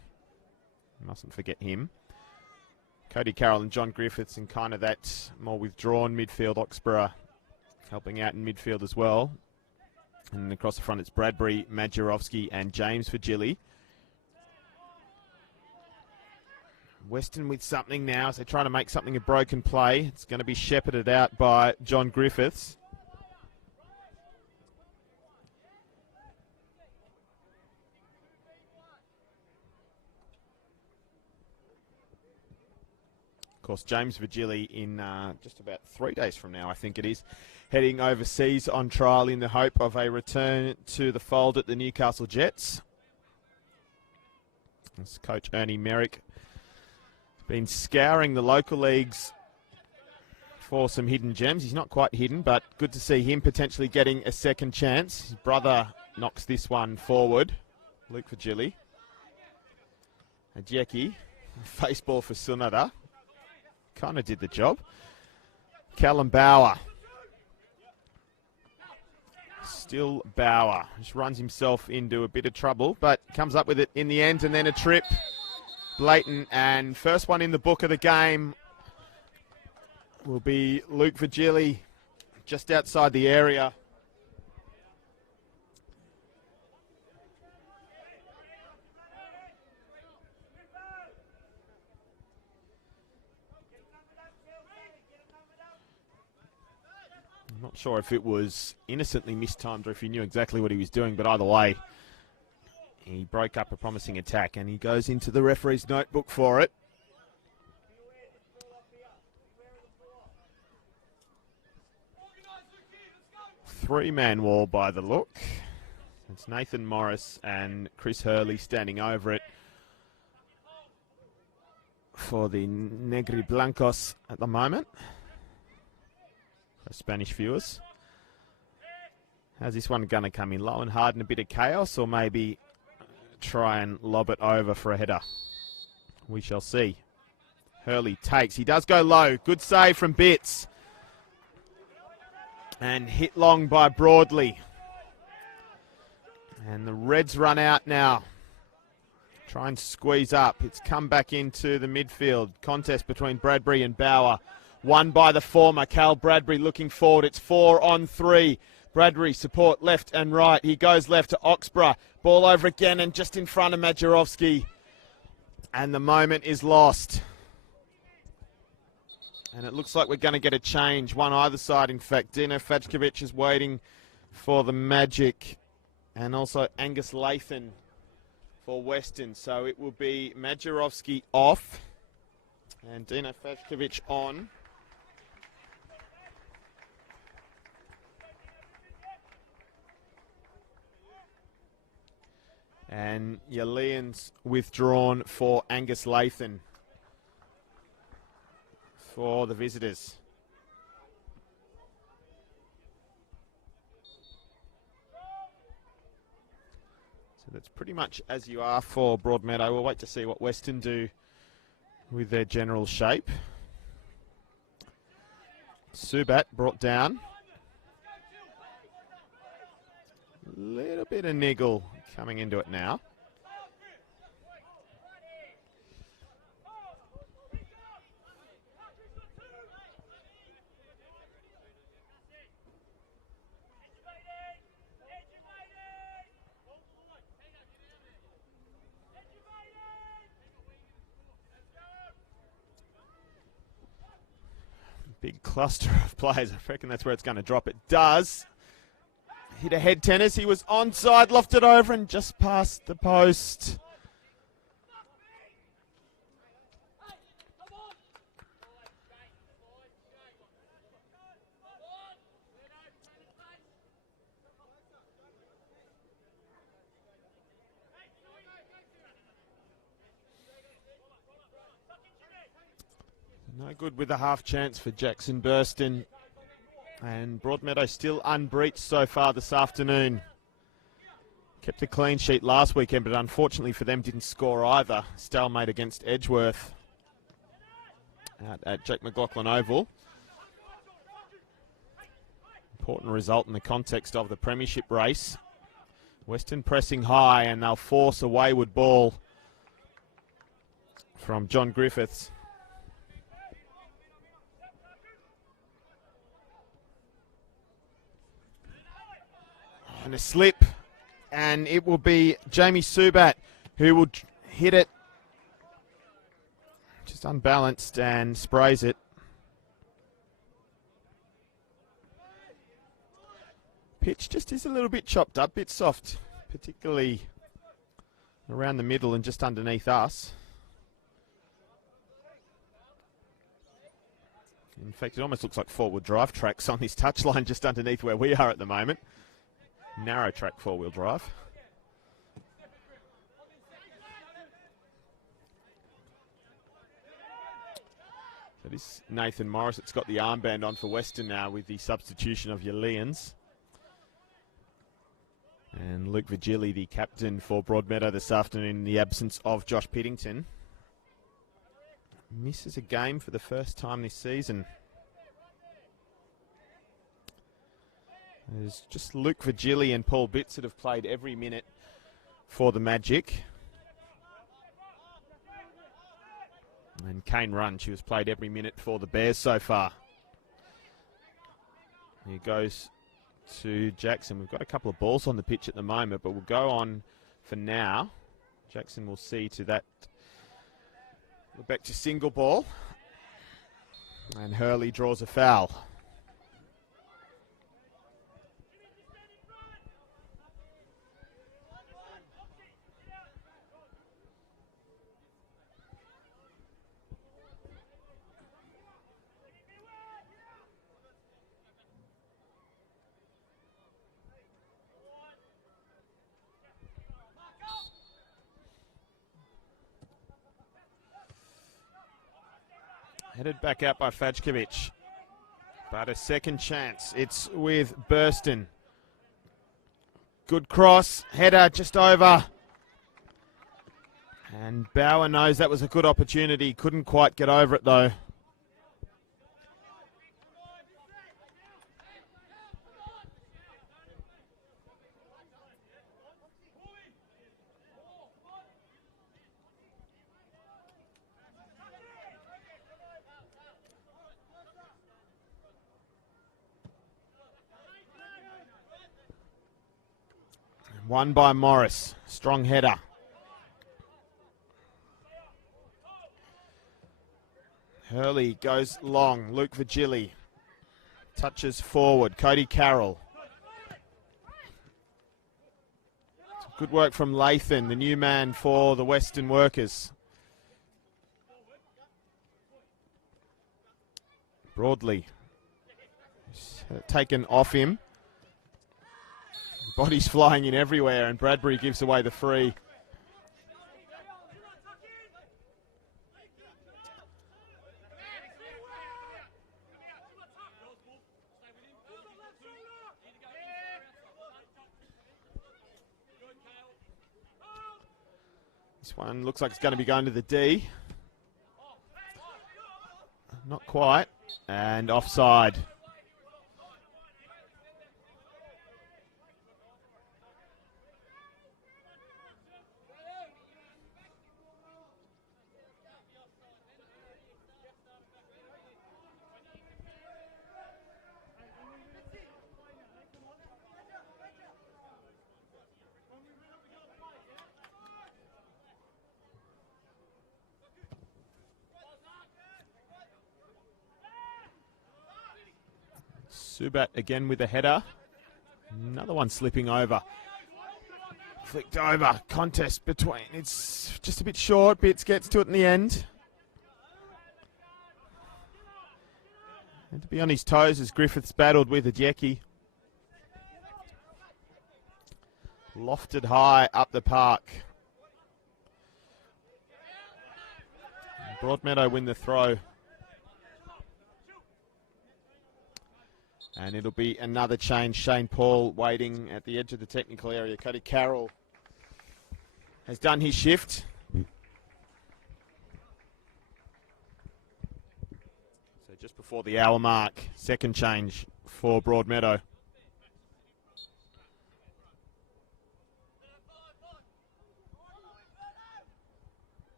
Mustn't forget him. Cody Carroll and John Griffiths in kind of that more withdrawn midfield. Oxborough helping out in midfield as well. And across the front it's Bradbury, Majerovski and James Virgili. Weston with something now as they try to make something a broken play. It's going to be shepherded out by John Griffiths. Of course, James Virgili in just about 3 days from now, I think it is, heading overseas on trial in the hope of a return to the fold at the Newcastle Jets. As coach Ernie Merrick has been scouring the local leagues for some hidden gems. He's not quite hidden, but good to see him potentially getting a second chance. His brother knocks this one forward, Luke Virgili. Ajeki, face ball for Sunada. Kind of did the job. Callum Bauer. Still Bauer. Just runs himself into a bit of trouble, but comes up with it in the end, and then a trip. Blatant, and first one in the book of the game will be Luke Virgili just outside the area. Not sure if it was innocently mistimed or if he knew exactly what he was doing, but either way, he broke up a promising attack and he goes into the referee's notebook for it. Three-man wall by the look. It's Nathan Morris and Chris Hurley standing over it for the Negri Blancos at the moment. For Spanish viewers. How's this one going to come in? Low and hard and a bit of chaos, or maybe try and lob it over for a header? We shall see. Hurley takes. He does go low. Good save from Bitts. And hit long by Broadley. And the Reds run out now. Try and squeeze up. It's come back into the midfield. Contest between Bradbury and Bauer. Won by the former. Cal Bradbury looking forward. It's 4-on-3. Bradbury support left and right. He goes left to Oxborough. Ball over again and just in front of Majerovski. And the moment is lost. And it looks like we're going to get a change. One either side, in fact. Dino Fajkovic is waiting for the Magic. And also Angus Lathan for Weston. So it will be Majerovski off. And Dino Fajkovic on. And Yaleans withdrawn for Angus Lathan for the visitors. So that's pretty much as you are for Broadmeadow. We'll wait to see what Weston do with their general shape. Subat brought down. A little bit of niggle coming into it now. Big cluster of players. I reckon that's where it's going to drop. It does. Hit a head tennis. He was onside, lofted over and just past the post. No good with a half chance for Jackson Burston. And Broadmeadow still unbreached so far this afternoon. Kept a clean sheet last weekend, but unfortunately for them didn't score either. Stalemate against Edgeworth out at Jake McLaughlin Oval. Important result in the context of the premiership race. Weston pressing high and they'll force a wayward ball from John Griffiths. And a slip, and it will be Jamie Subat who will hit it just unbalanced and sprays it. Pitch just is a little bit chopped up, bit soft, particularly around the middle and just underneath us. In fact, it almost looks like four-wheel drive tracks on this touchline just underneath where we are at the moment. Narrow track four-wheel drive. So this Nathan Morris, it's got the armband on for Weston now with the substitution of Yaleans. And Luke Vigili, the captain for Broadmeadow this afternoon in the absence of Josh Piddington. Misses a game for the first time this season. There's just Luke Vigili and Paul Bitts that have played every minute for the Magic. And Kane Runge, who has played every minute for the Bears so far. He goes to Jackson. We've got a couple of balls on the pitch at the moment, but we'll go on for now. Jackson will see to that. We're back to single ball. And Hurley draws a foul. Headed back out by Fajkovic. But a second chance. It's with Burston. Good cross. Header just over. And Bauer knows that was a good opportunity. Couldn't quite get over it though. Won by Morris. Strong header. Hurley goes long. Luke Vigili touches forward. Cody Carroll. Good work from Lathan, the new man for the Western Workers. Broadley taken off him. Bodies flying in everywhere, and Bradbury gives away the free. This one looks like it's going to be going to the D. Not quite. And offside. Subat again with a header. Another one slipping over. Flicked over. Contest between. It's just a bit short. Bits gets to it in the end. And to be on his toes as Griffiths battled with a Jackie. Lofted high up the park. Broadmeadow win the throw. And it'll be another change. Shane Paul waiting at the edge of the technical area. Cody Carroll has done his shift. So just before the hour mark, second change for Broadmeadow.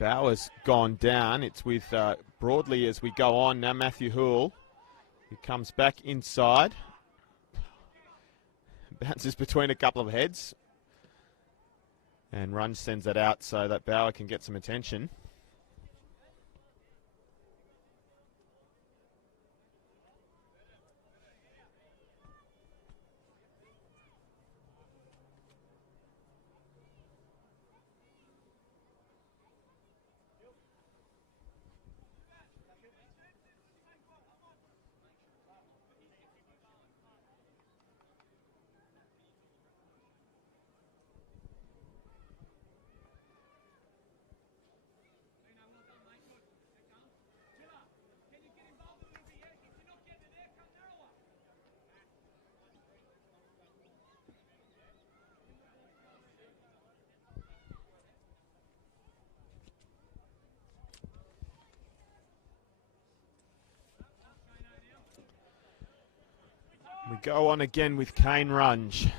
Bauer's gone down. It's with Broadley as we go on. Now Matthew Houle, who comes back inside. Bounces between a couple of heads. And Runge sends that out so that Bauer can get some attention. We go on again with Kane Runge.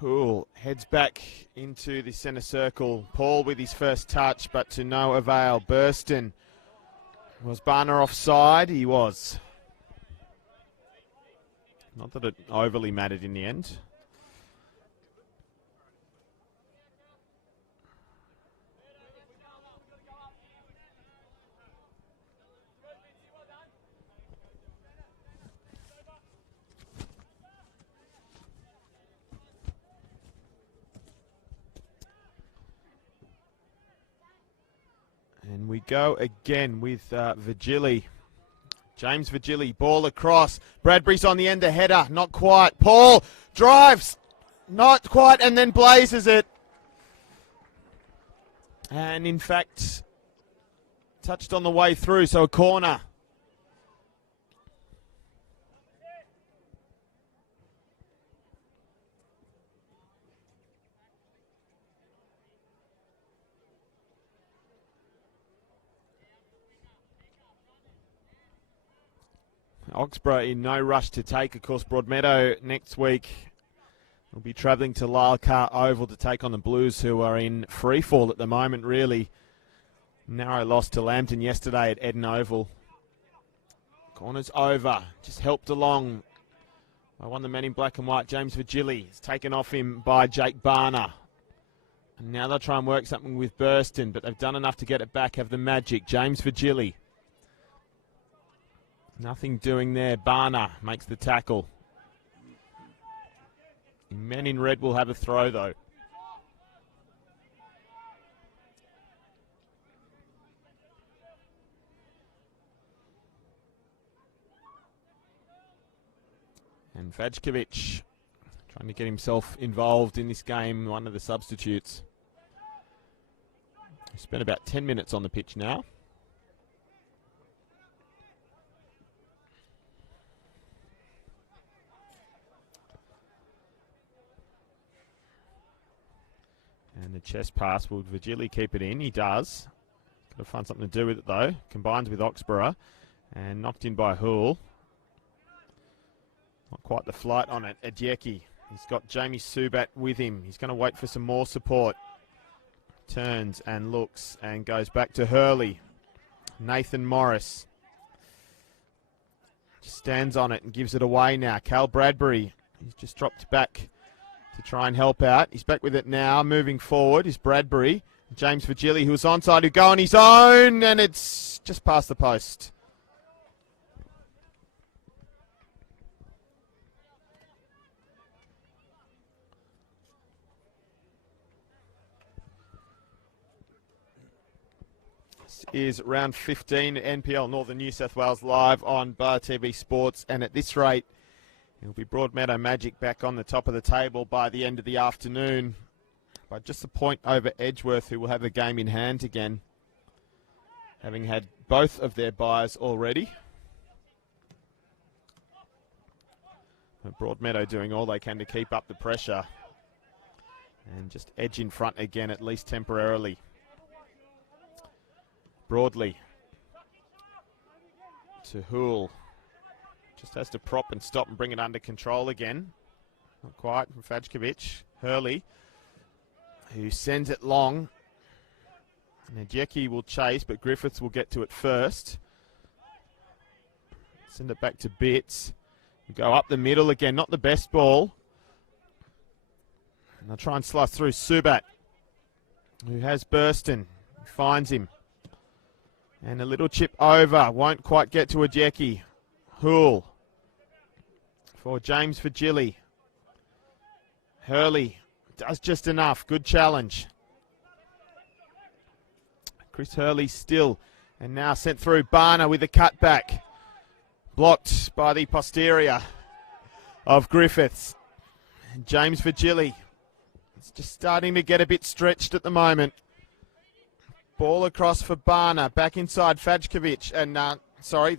Houle heads back into the centre circle. Paul with his first touch, but to no avail. Burston. Was Barner offside? He was. Not that it overly mattered in the end. And we go again with Virgili. James Virgili, ball across. Bradbury's on the end, the header, not quite. Paul drives, not quite, and then blazes it. And in fact, touched on the way through, so a corner. Oxborough in no rush to take. Of course, Broadmeadow next week will be travelling to Lylecar Oval to take on the Blues, who are in free fall at the moment, really. Narrow loss to Lambton yesterday at Eden Oval. Corner's over. Just helped along by one of the men in black and white, James Virgili. It's taken off him by Jake Barner. And now they'll try and work something with Burston, but they've done enough to get it back, have the magic. James Virgili. Nothing doing there. Barner makes the tackle. Men in red will have a throw, though. And Vajkovic trying to get himself involved in this game, one of the substitutes. He spent about 10 minutes on the pitch now. And the chest pass, will Virgili keep it in? He does. Got to find something to do with it though. Combines with Oxborough and knocked in by Hoole. Not quite the flight on it. Adjeki. He's got Jamie Subat with him. He's going to wait for some more support. Turns and looks and goes back to Hurley. Nathan Morris stands on it and gives it away now. Cal Bradbury, he's just dropped back to try and help out. He's back with it now. Moving forward is Bradbury. James Virgili, who was onside, who go on his own, and it's just past the post. Is round 15 NPL Northern New South Wales live on Bar TV Sports, and at this rate it'll be Broadmeadow Magic back on the top of the table by the end of the afternoon by just a point over Edgeworth, who will have the game in hand again, having had both of their byes already. But Broadmeadow doing all they can to keep up the pressure and just edge in front again, at least temporarily. Broadley to Hoole. Just has to prop and stop and bring it under control again. Not quite from Fajkovic. Hurley, who sends it long. And Adjeki will chase, but Griffiths will get to it first. Send it back to Bits. We go up the middle again. Not the best ball. And they'll try and slice through Subat, who has Burston. Finds him. And a little chip over. Won't quite get to Adjeki. Hoole for James Virgili. Hurley does just enough. Good challenge. Chris Hurley still. And now sent through. Barner with a cutback. Blocked by the posterior of Griffiths. And James Virgili. It's just starting to get a bit stretched at the moment. Ball across for Barner. Back inside Fajkovic. And, sorry,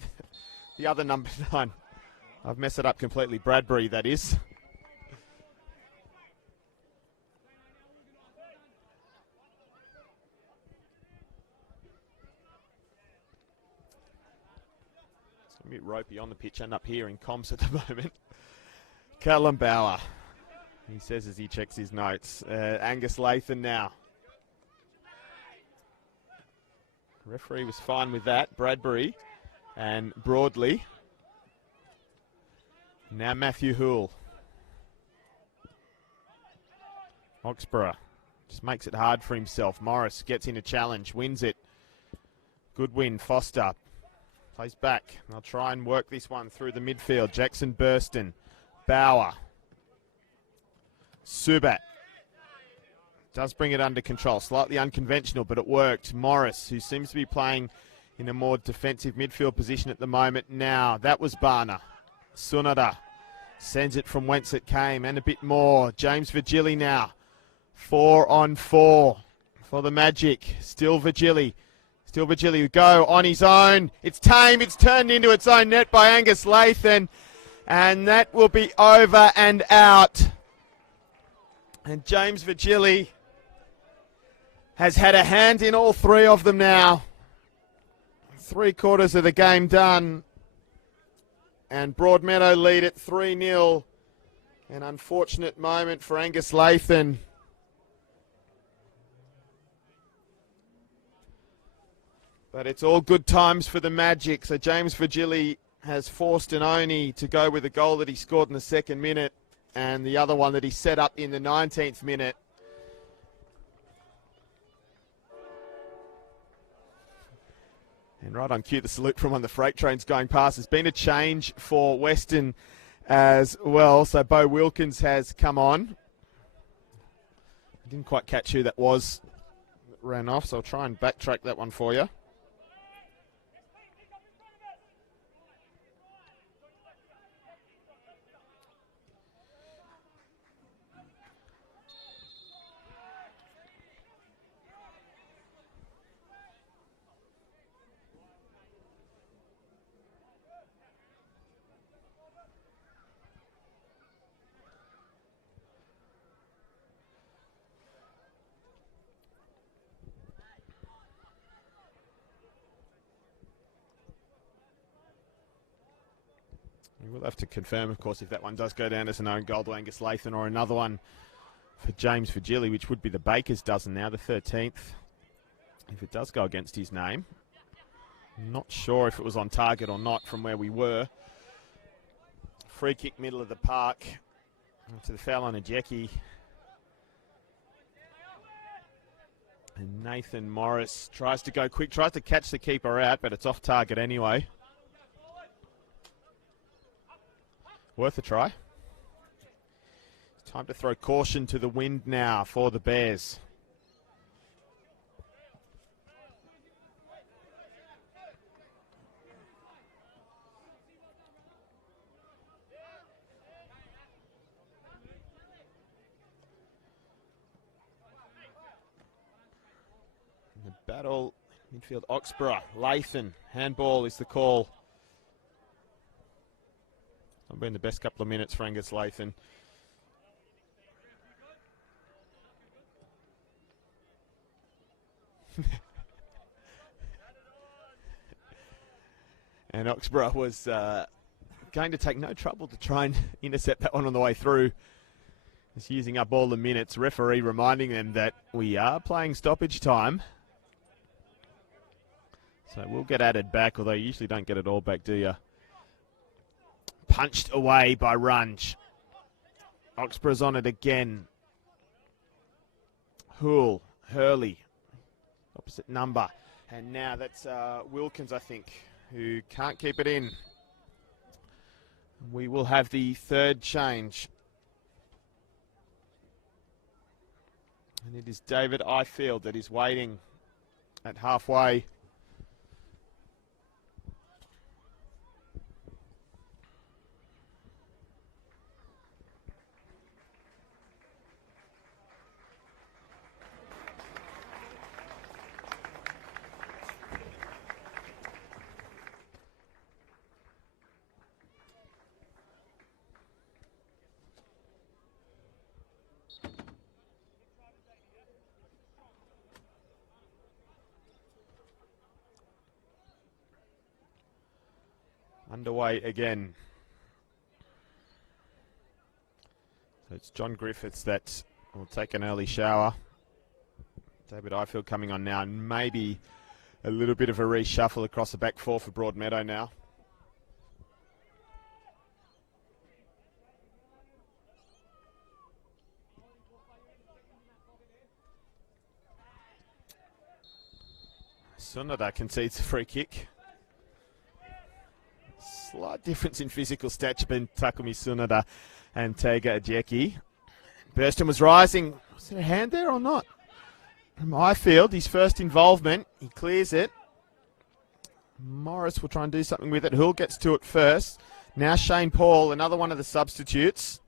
the other number 9. I've messed it up completely. Bradbury, that is. It's a bit ropey on the pitch and up here in comms at the moment. Callum Bauer. He says as he checks his notes. Angus Lathan now. Referee was fine with that. Bradbury and Broadley. Now Matthew Hoole. Oxborough just makes it hard for himself. Morris gets in a challenge, wins it. Good win. Foster plays back. They'll try and work this one through the midfield. Jackson Burston. Bauer. Subat. Does bring it under control. Slightly unconventional, but it worked. Morris, who seems to be playing in a more defensive midfield position at the moment now. That was Barner. Sunada sends it from whence it came and a bit more. James Virgili now. 4-on-4 for the Magic. Still Virgili. Still Virgili who go on his own. It's tame. It's turned into its own net by Angus Lathan. And that will be over and out. And James Virgili has had a hand in all three of them now. 3/4 of the game done. And Broadmeadow lead at 3-0. An unfortunate moment for Angus Lathan. But it's all good times for the Magic. So James Virgili has forced an Oni to go with a goal that he scored in the second minute. And the other one that he set up in the 19th minute. And right on cue, the salute from one of the freight trains going past. There's been a change for Weston as well. So Bo Wilkins has come on. I didn't quite catch who that was that ran off, so I'll try and backtrack that one for you. We'll have to confirm, of course, if that one does go down as an own goal to Angus Lathan, or another one for James Virgili, which would be the Baker's dozen now, the 13th. If it does go against his name. I'm not sure if it was on target or not from where we were. Free kick, middle of the park. To the foul on Ajeki. And Nathan Morris tries to go quick, tries to catch the keeper out, but it's off target anyway. Worth a try. Time to throw caution to the wind now for the Bears. In the battle, midfield Oxborough, Lathan, handball is the call. It's been the best couple of minutes for Angus Lathan. And Oxborough was going to take no trouble to try and intercept that one on the way through. Just using up all the minutes. Referee reminding them that we are playing stoppage time. So we'll get added back, although you usually don't get it all back, do you? Punched away by Runge. Oxborough's on it again. Hoole, Hurley, opposite number. And now that's Wilkins, I think, who can't keep it in. We will have the third change. And it is David Ifield that is waiting at halfway. Underway again. So it's John Griffiths that will take an early shower. David Ifield coming on now, and maybe a little bit of a reshuffle across the back four for Broadmeadow now. Sunada concedes a free kick. Slight difference in physical stature between Takumi Sunada and Tega Ajeki. Burston was rising. Was there a hand there or not? From Ifield, his first involvement. He clears it. Morris will try and do something with it. Hull gets to it first. Now Shane Paul, another one of the substitutes.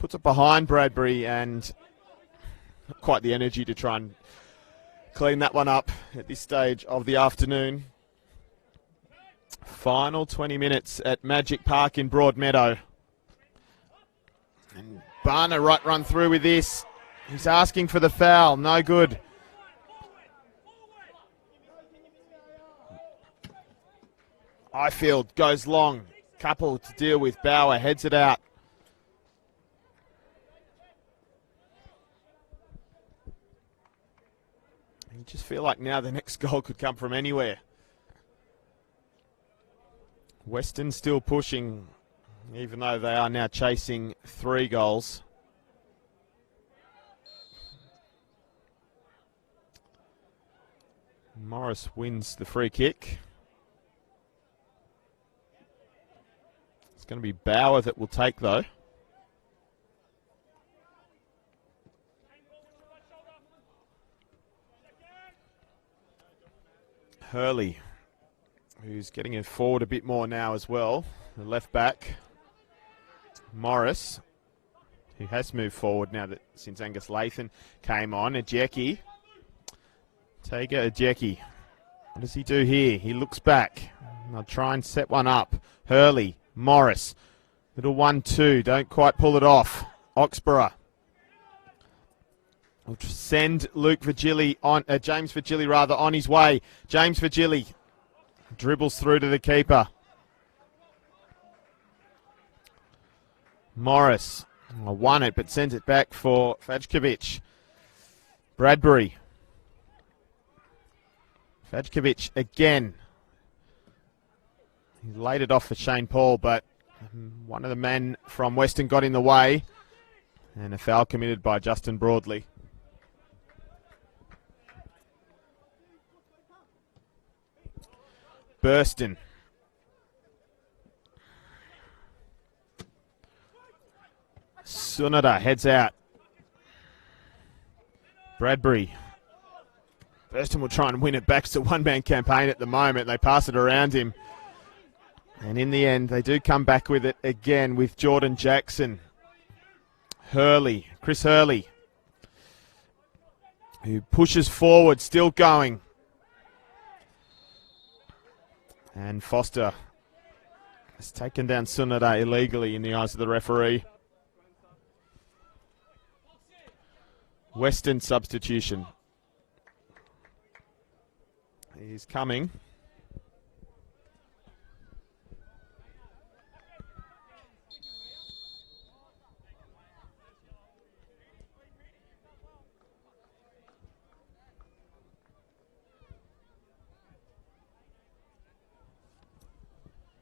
Puts it behind Bradbury, and not quite the energy to try and clean that one up at this stage of the afternoon. Final 20 minutes at Magic Park in Broadmeadow. And Barner right run through with this. He's asking for the foul. No good. Ifield goes long. Couple to deal with. Bauer heads it out. You just feel like now the next goal could come from anywhere. Weston still pushing, even though they are now chasing 3 goals. Morris wins the free kick. It's going to be Bauer that will take, though. Hurley, who's getting it forward a bit more now as well. The left back, Morris, who has moved forward now that since Angus Lathan came on. Ajeki, Tega Ajeki. What does he do here? He looks back. I'll try and set one up. Hurley, Morris, little 1-2. Don't quite pull it off. Oxborough. We'll send Luke Virgili on, James Virgili rather, on his way. James Virgili dribbles through to the keeper. Morris won it, but sends it back for Fajkovic. Bradbury. Fajkovic again. He laid it off for Shane Paul, but one of the men from Weston got in the way. And a foul committed by Justin Broadley. Burston. Sunada heads out. Bradbury. Burston will try and win it back. It's a one-man campaign at the moment. They pass it around him. And in the end, they do come back with it again with Jordan Jackson. Hurley, Chris Hurley, who pushes forward, still going. And Foster has taken down Sunada illegally in the eyes of the referee. Weston substitution. He's coming.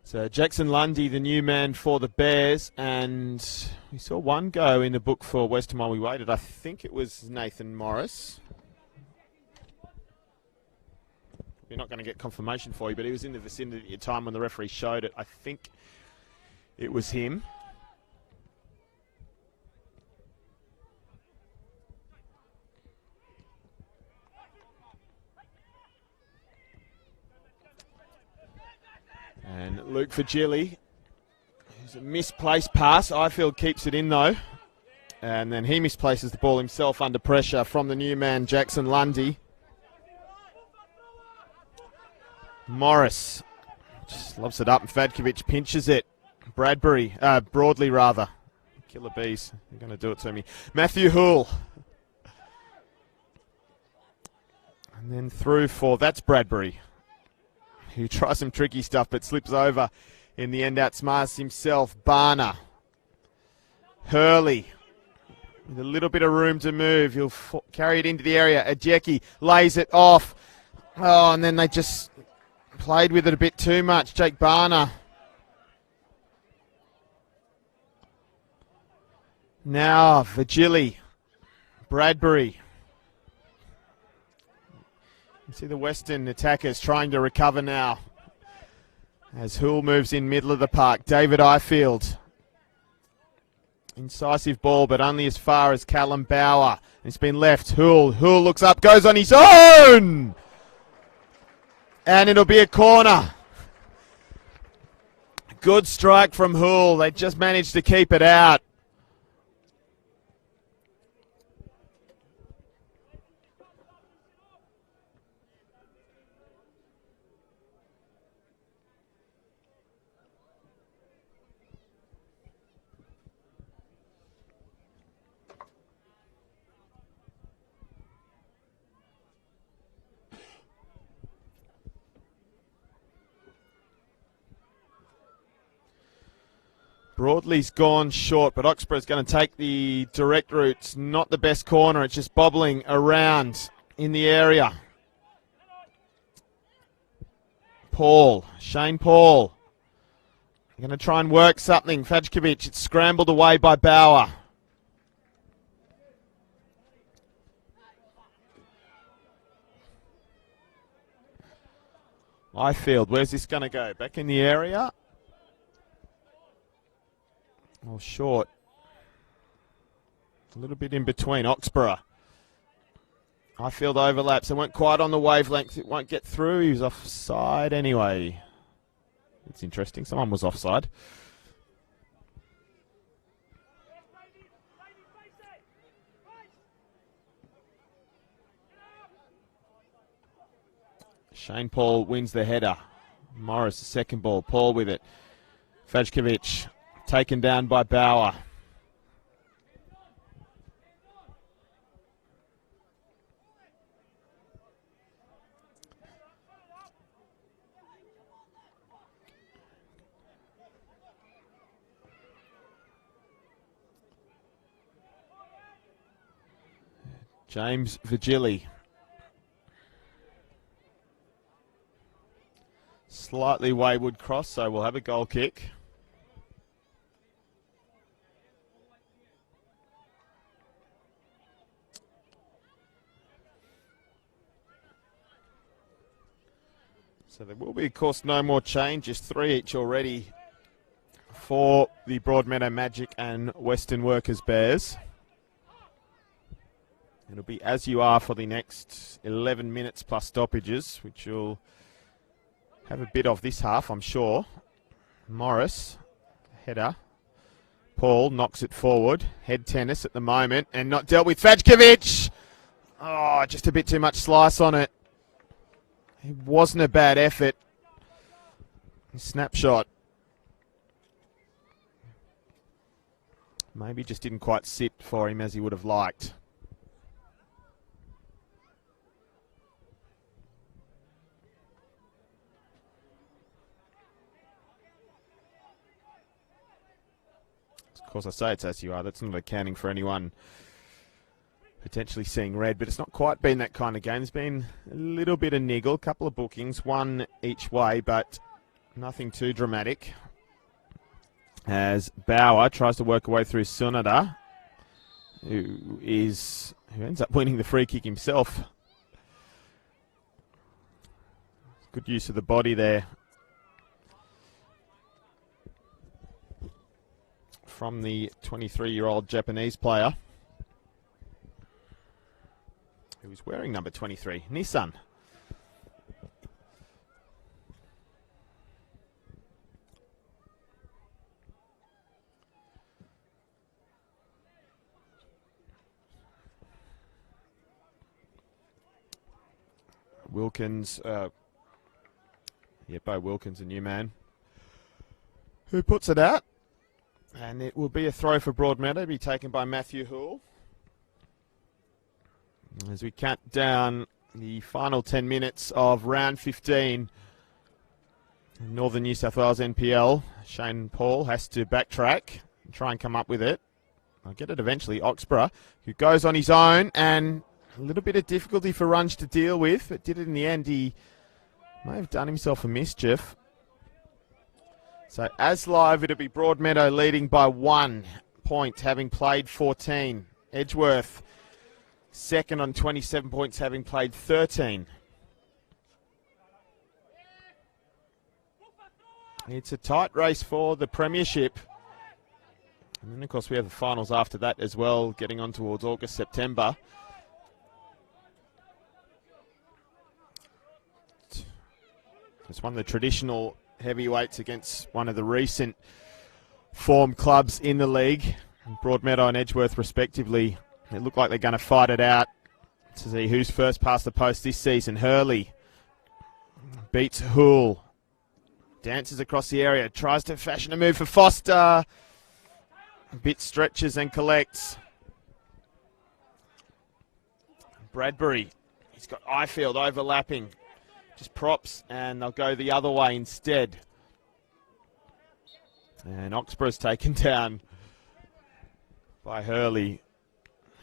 So Jackson Lundy, the new man for the Bears, and we saw one go in the book for Weston while we waited. I think it was Nathan Morris. We're not going to get confirmation for you, but he was in the vicinity at the time when the referee showed it. I think it was him. And Luke Fagili, who's a misplaced pass. Ifield keeps it in though. And then he misplaces the ball himself under pressure from the new man, Jackson Lundy. Morris just lobs it up and Fadkovic pinches it. Broadley rather. Killer bees, they're going to do it to me. Matthew Hoole. And then through for, that's Bradbury, who tries some tricky stuff but slips over. In the end, outsmarts himself. Barner. Hurley. With a little bit of room to move. He'll carry it into the area. Ajeki lays it off. Oh, and then they just played with it a bit too much. Jake Barner. Now, Vigili. Bradbury. You see the Western attackers trying to recover now as Hoole moves in middle of the park. David Ifield. Incisive ball, but only as far as Callum Bauer. It's been left. Hoole looks up, goes on his own! And it'll be a corner. Good strike from Hoole. They just managed to keep it out. Broadley's gone short, but Oxborough's going to take the direct route. It's not the best corner. It's just bobbling around in the area. Shane Paul. Going to try and work something. Fajkovic, it's scrambled away by Bauer. Ifield, where's this going to go? Back in the area? Well, short. A little bit in between. Oxborough. Ifield overlaps. They weren't quite on the wavelength. It won't get through. He was offside anyway. It's interesting. Someone was offside. Shane Paul wins the header. Morris, the second ball. Paul with it. Fajkovic. Taken down by Bauer. James Vigili. Slightly wayward cross, so we'll have a goal kick. So there will be, of course, no more changes. 3 each already for the Broadmeadow Magic and Weston Workers Bears. It'll be as you are for the next 11 minutes plus stoppages, which you'll have a bit of this half, I'm sure. Morris, header. Paul knocks it forward. Head tennis at the moment and not dealt with. Fajkovic! Oh, just a bit too much slice on it. It wasn't a bad effort. Snapshot. Maybe just didn't quite sit for him as he would have liked. Of course, I say it's as you are. That's not accounting for anyone potentially seeing red, but it's not quite been that kind of game. There's been a little bit of niggle, a couple of bookings, one each way, but nothing too dramatic. As Bauer tries to work her way through Sunada, who ends up winning the free kick himself. Good use of the body there from the 23-year-old Japanese player who was wearing number 23, Nissan. Wilkins, Bo Wilkins, a new man, who puts it out. And it will be a throw for Broadmeadow, be taken by Matthew Houle. As we count down the final 10 minutes of round 15, Northern New South Wales NPL, Shane Paul has to backtrack and try and come up with it. I'll get it eventually. Oxborough, who goes on his own, and a little bit of difficulty for Runge to deal with, but did it in the end. He may have done himself a mischief. So as live, it'll be Broadmeadow leading by 1 point, having played 14. Edgeworth second on 27 points, having played 13. It's a tight race for the premiership. And then, of course, we have the finals after that as well, getting on towards August, September. It's one of the traditional heavyweights against one of the recent form clubs in the league, Broadmeadow and Edgeworth respectively. It look like they're going to fight it out to see who's first past the post this season. Hurley beats Houle, dances across the area, tries to fashion a move for Foster, a bit stretches and collects. Bradbury, he's got Ifield overlapping. Just props, and they'll go the other way instead. And Oxborough's taken down by Hurley,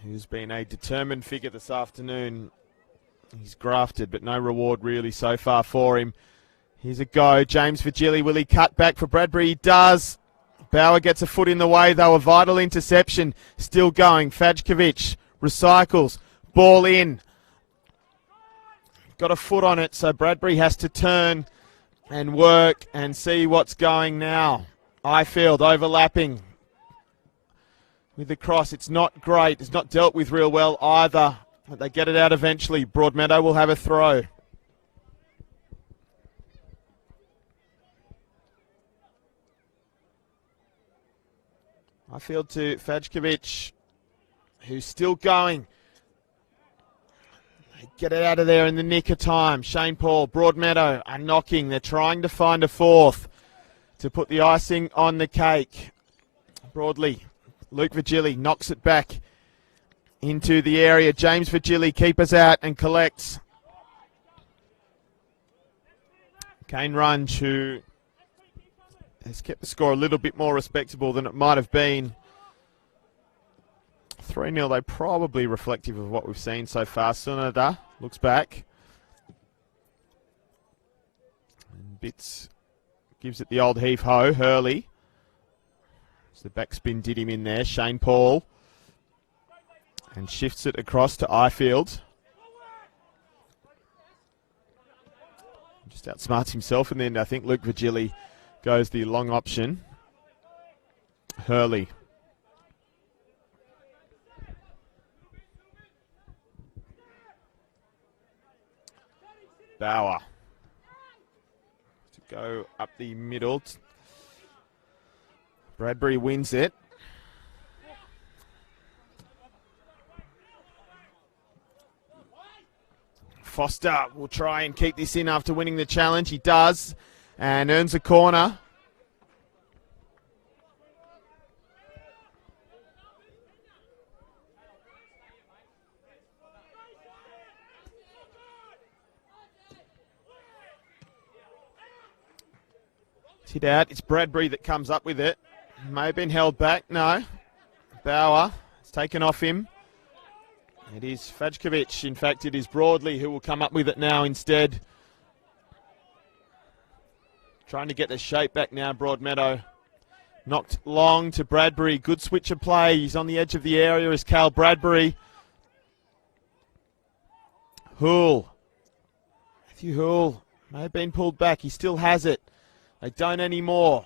who's been a determined figure this afternoon. He's grafted, but no reward really so far for him. Here's a go. James Vigili, will he cut back for Bradbury? He does. Bauer gets a foot in the way, though. A vital interception. Still going. Fajkovic recycles. Ball in. Got a foot on it, so Bradbury has to turn and work and see what's going now. Ifield overlapping with the cross. It's not great. It's not dealt with real well either, but they get it out eventually. Broadmeadow will have a throw. Ifield to Fajkovic, who's still going. Get it out of there in the nick of time. Shane Paul, Broadmeadow are knocking. They're trying to find a fourth to put the icing on the cake. Broadly, Luke Vigili knocks it back into the area. James Vigili keepers out and collects. Kane Runge, who has kept the score a little bit more respectable than it might have been 3-0, they probably reflective of what we've seen so far. Sunada looks back. And Bits gives it the old heave-ho. Hurley. So the backspin did him in there. Shane Paul. And shifts it across to Ifield. Just outsmarts himself, and then I think Luke Virgili goes the long option. Hurley. Bauer. To go up the middle. Bradbury wins it. Foster will try and keep this in after winning the challenge. He does, and earns a corner. Hit out. It's Bradbury that comes up with it. May have been held back. No. Bauer. It's taken off him. It is Fajkovic. In fact, it is Broadley who will come up with it now instead. Trying to get the shape back now, Broadmeadow. Knocked long to Bradbury. Good switch of play. He's on the edge of the area as Cal Bradbury. Hoole. Matthew Hoole may have been pulled back. He still has it. They don't anymore.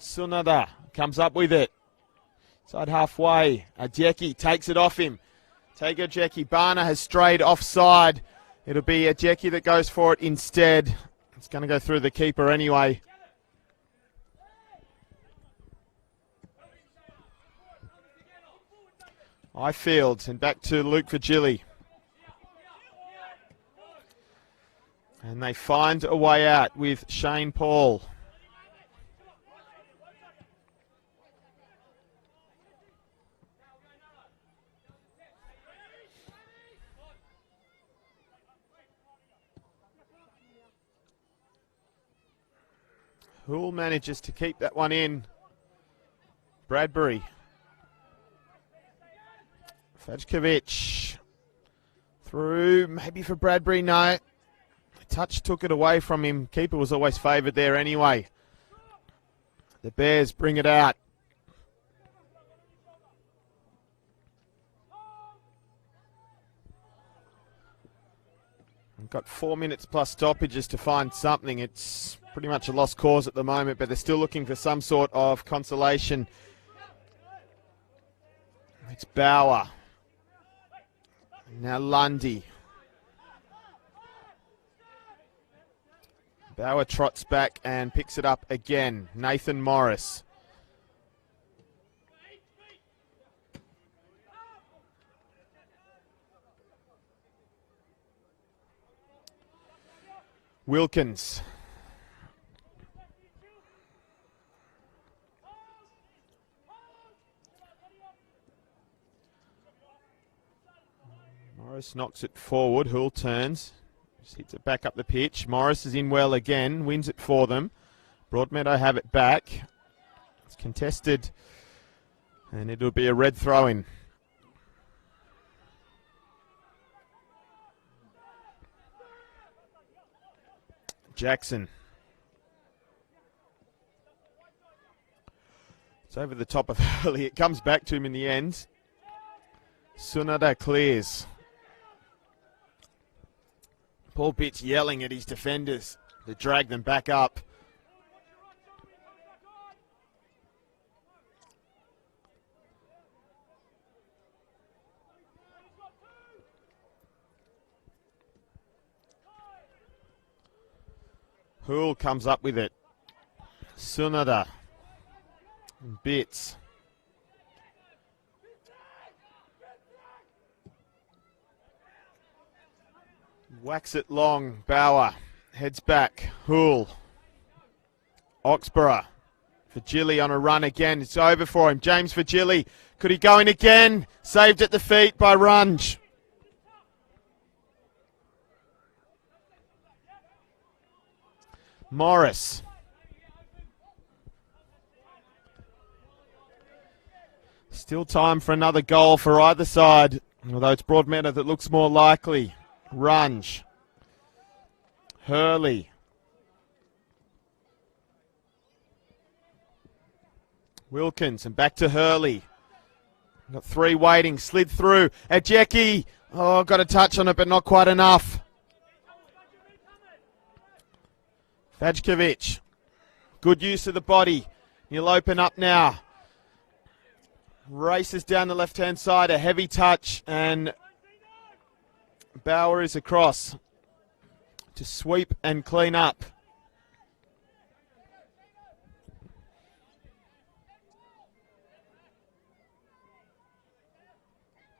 Sunada comes up with it. Side halfway. Ajeki takes it off him. Take Ajeki. Barner has strayed offside. It'll be Ajeki that goes for it instead. It's going to go through the keeper anyway. Ifield and back to Luke Virgili. And they find a way out with Shane Paul. Hoole manages to keep that one in. Bradbury. Fajkovic. Through, maybe for Bradbury, no. The touch took it away from him. Keeper was always favoured there anyway. The Bears bring it out. We've got 4 minutes plus stoppages to find something. It's pretty much a lost cause at the moment, but they're still looking for some sort of consolation. It's Bauer. Now Lundy. Bauer trots back and picks it up again. Nathan Morris. Wilkins. Morris knocks it forward. Hoole turns. Just hits it back up the pitch. Morris is in well again. Wins it for them. Broadmeadow have it back. It's contested. And it'll be a red throw-in. Jackson. It's over the top of Hurley. It comes back to him in the end. Sunada clears. Paul Bitts yelling at his defenders to drag them back up. Hoole comes up with it. Sunada. Bitts. Whacks it long. Bauer heads back. Hoole. Oxborough. Virgili on a run again. It's over for him. James Virgili. Could he go in again? Saved at the feet by Runge. Morris. Still time for another goal for either side, although it's Broadmeadow that looks more likely. Runge. Hurley. Wilkins, and back to Hurley. Got three waiting, slid through. Ajeki. Oh, got a touch on it, but not quite enough. Fajkovic. Good use of the body. He'll open up now. Races down the left-hand side, a heavy touch, and Bauer is across to sweep and clean up.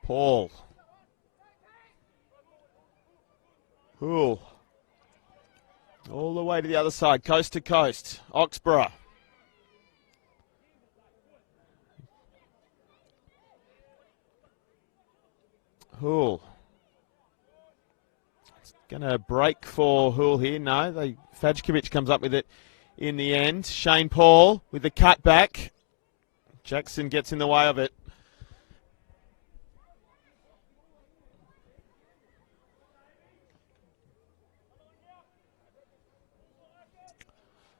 Paul. Hool. All the way to the other side, coast to coast. Oxborough. Hool. It's going to break for Hool here. No, Fajkovic comes up with it in the end. Shane Paul with the cutback. Jackson gets in the way of it.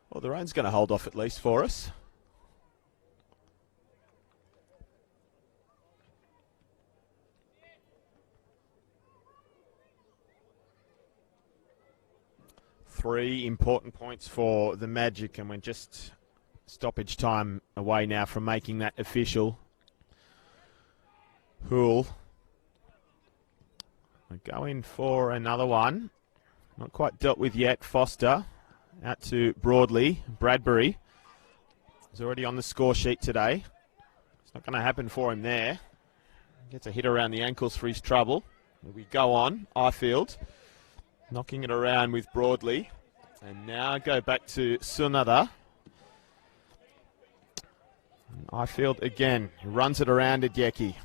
Well, the rain's going to hold off at least for us. Three important points for the Magic, and we're just stoppage time away now from making that official. Hool. We go in for another one. Not quite dealt with yet. Foster. Out to Broadley. Bradbury is already on the score sheet today. It's not going to happen for him there. Gets a hit around the ankles for his trouble. We go on. Ifield knocking it around with Broadley. And now go back to Sunada. Ifield again. Runs it around Ajeki.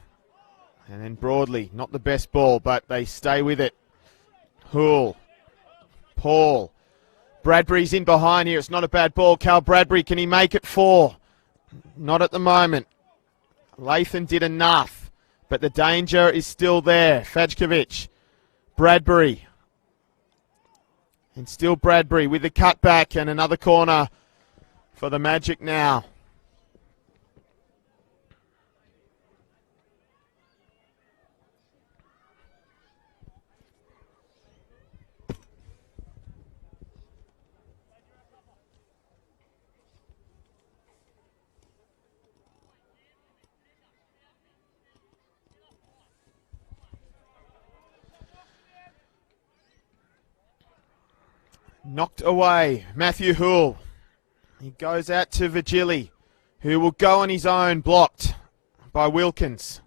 And then Broadley. Not the best ball, but they stay with it. Hool. Paul. Bradbury's in behind here. It's not a bad ball. Cal Bradbury, can he make it 4? Not at the moment. Lathan did enough, but the danger is still there. Fajkovic, Bradbury, and still Bradbury with the cutback and another corner for the Magic now. Knocked away, Matthew Hool. He goes out to Vigili, who will go on his own, blocked by Wilkins.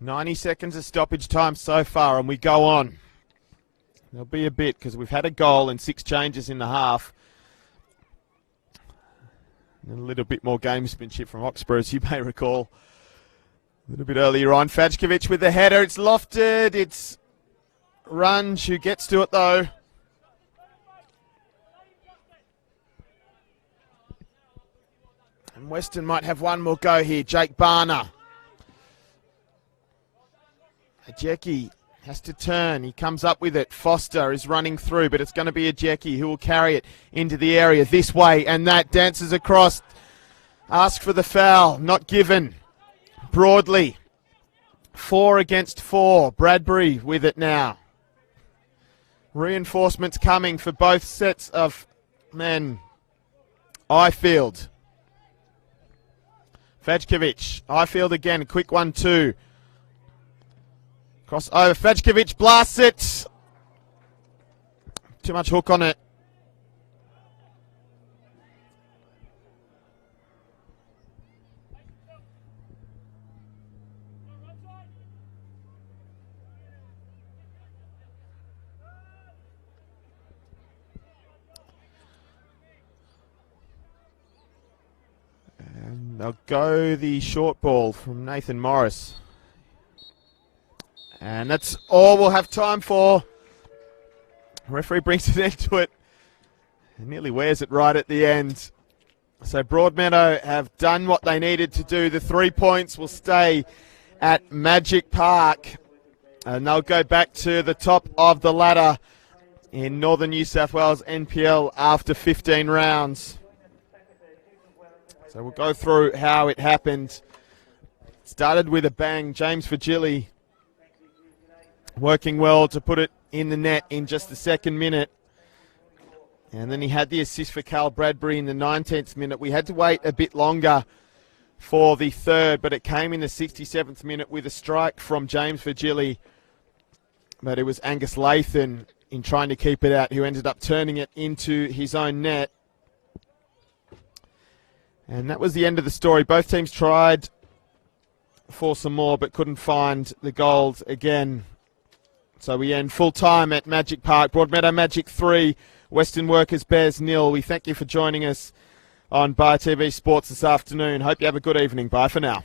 "90 seconds of stoppage time so far, and we go on. There'll be a bit because we've had a goal and 6 changes in the half. And a little bit more gamesmanship from Oxborough, as you may recall. A little bit earlier on, Fajkovic with the header. It's lofted. It's Runge who gets to it, though. And Weston might have one more go here. Jake Barner. Ajeki has to turn. He comes up with it. Foster is running through, but it's going to be Ajeki who will carry it into the area this way, and that dances across. Ask for the foul. Not given. Broadley, 4 against 4. Bradbury with it now. Reinforcements coming for both sets of men. Ifield. Fajkovic. Ifield again. Quick 1-2. Cross over. Fajkovic blasts it. Too much hook on it. They'll go the short ball from Nathan Morris. And that's all we'll have time for. The referee brings an end to it. And nearly wears it right at the end. So Broadmeadow have done what they needed to do. The 3 points will stay at Magic Park, and they'll go back to the top of the ladder in Northern New South Wales NPL after 15 rounds. So we'll go through how it happened. Started with a bang. James Virgili working well to put it in the net in just the second minute. And then he had the assist for Cal Bradbury in the 19th minute. We had to wait a bit longer for the third, but it came in the 67th minute with a strike from James Virgili. But it was Angus Lathan in trying to keep it out who ended up turning it into his own net. And that was the end of the story. Both teams tried for some more but couldn't find the goals again. So we end full time at Magic Park. Broadmeadow Magic 3, Weston Workers Bears 0. We thank you for joining us on Bar TV Sports this afternoon. Hope you have a good evening. Bye for now.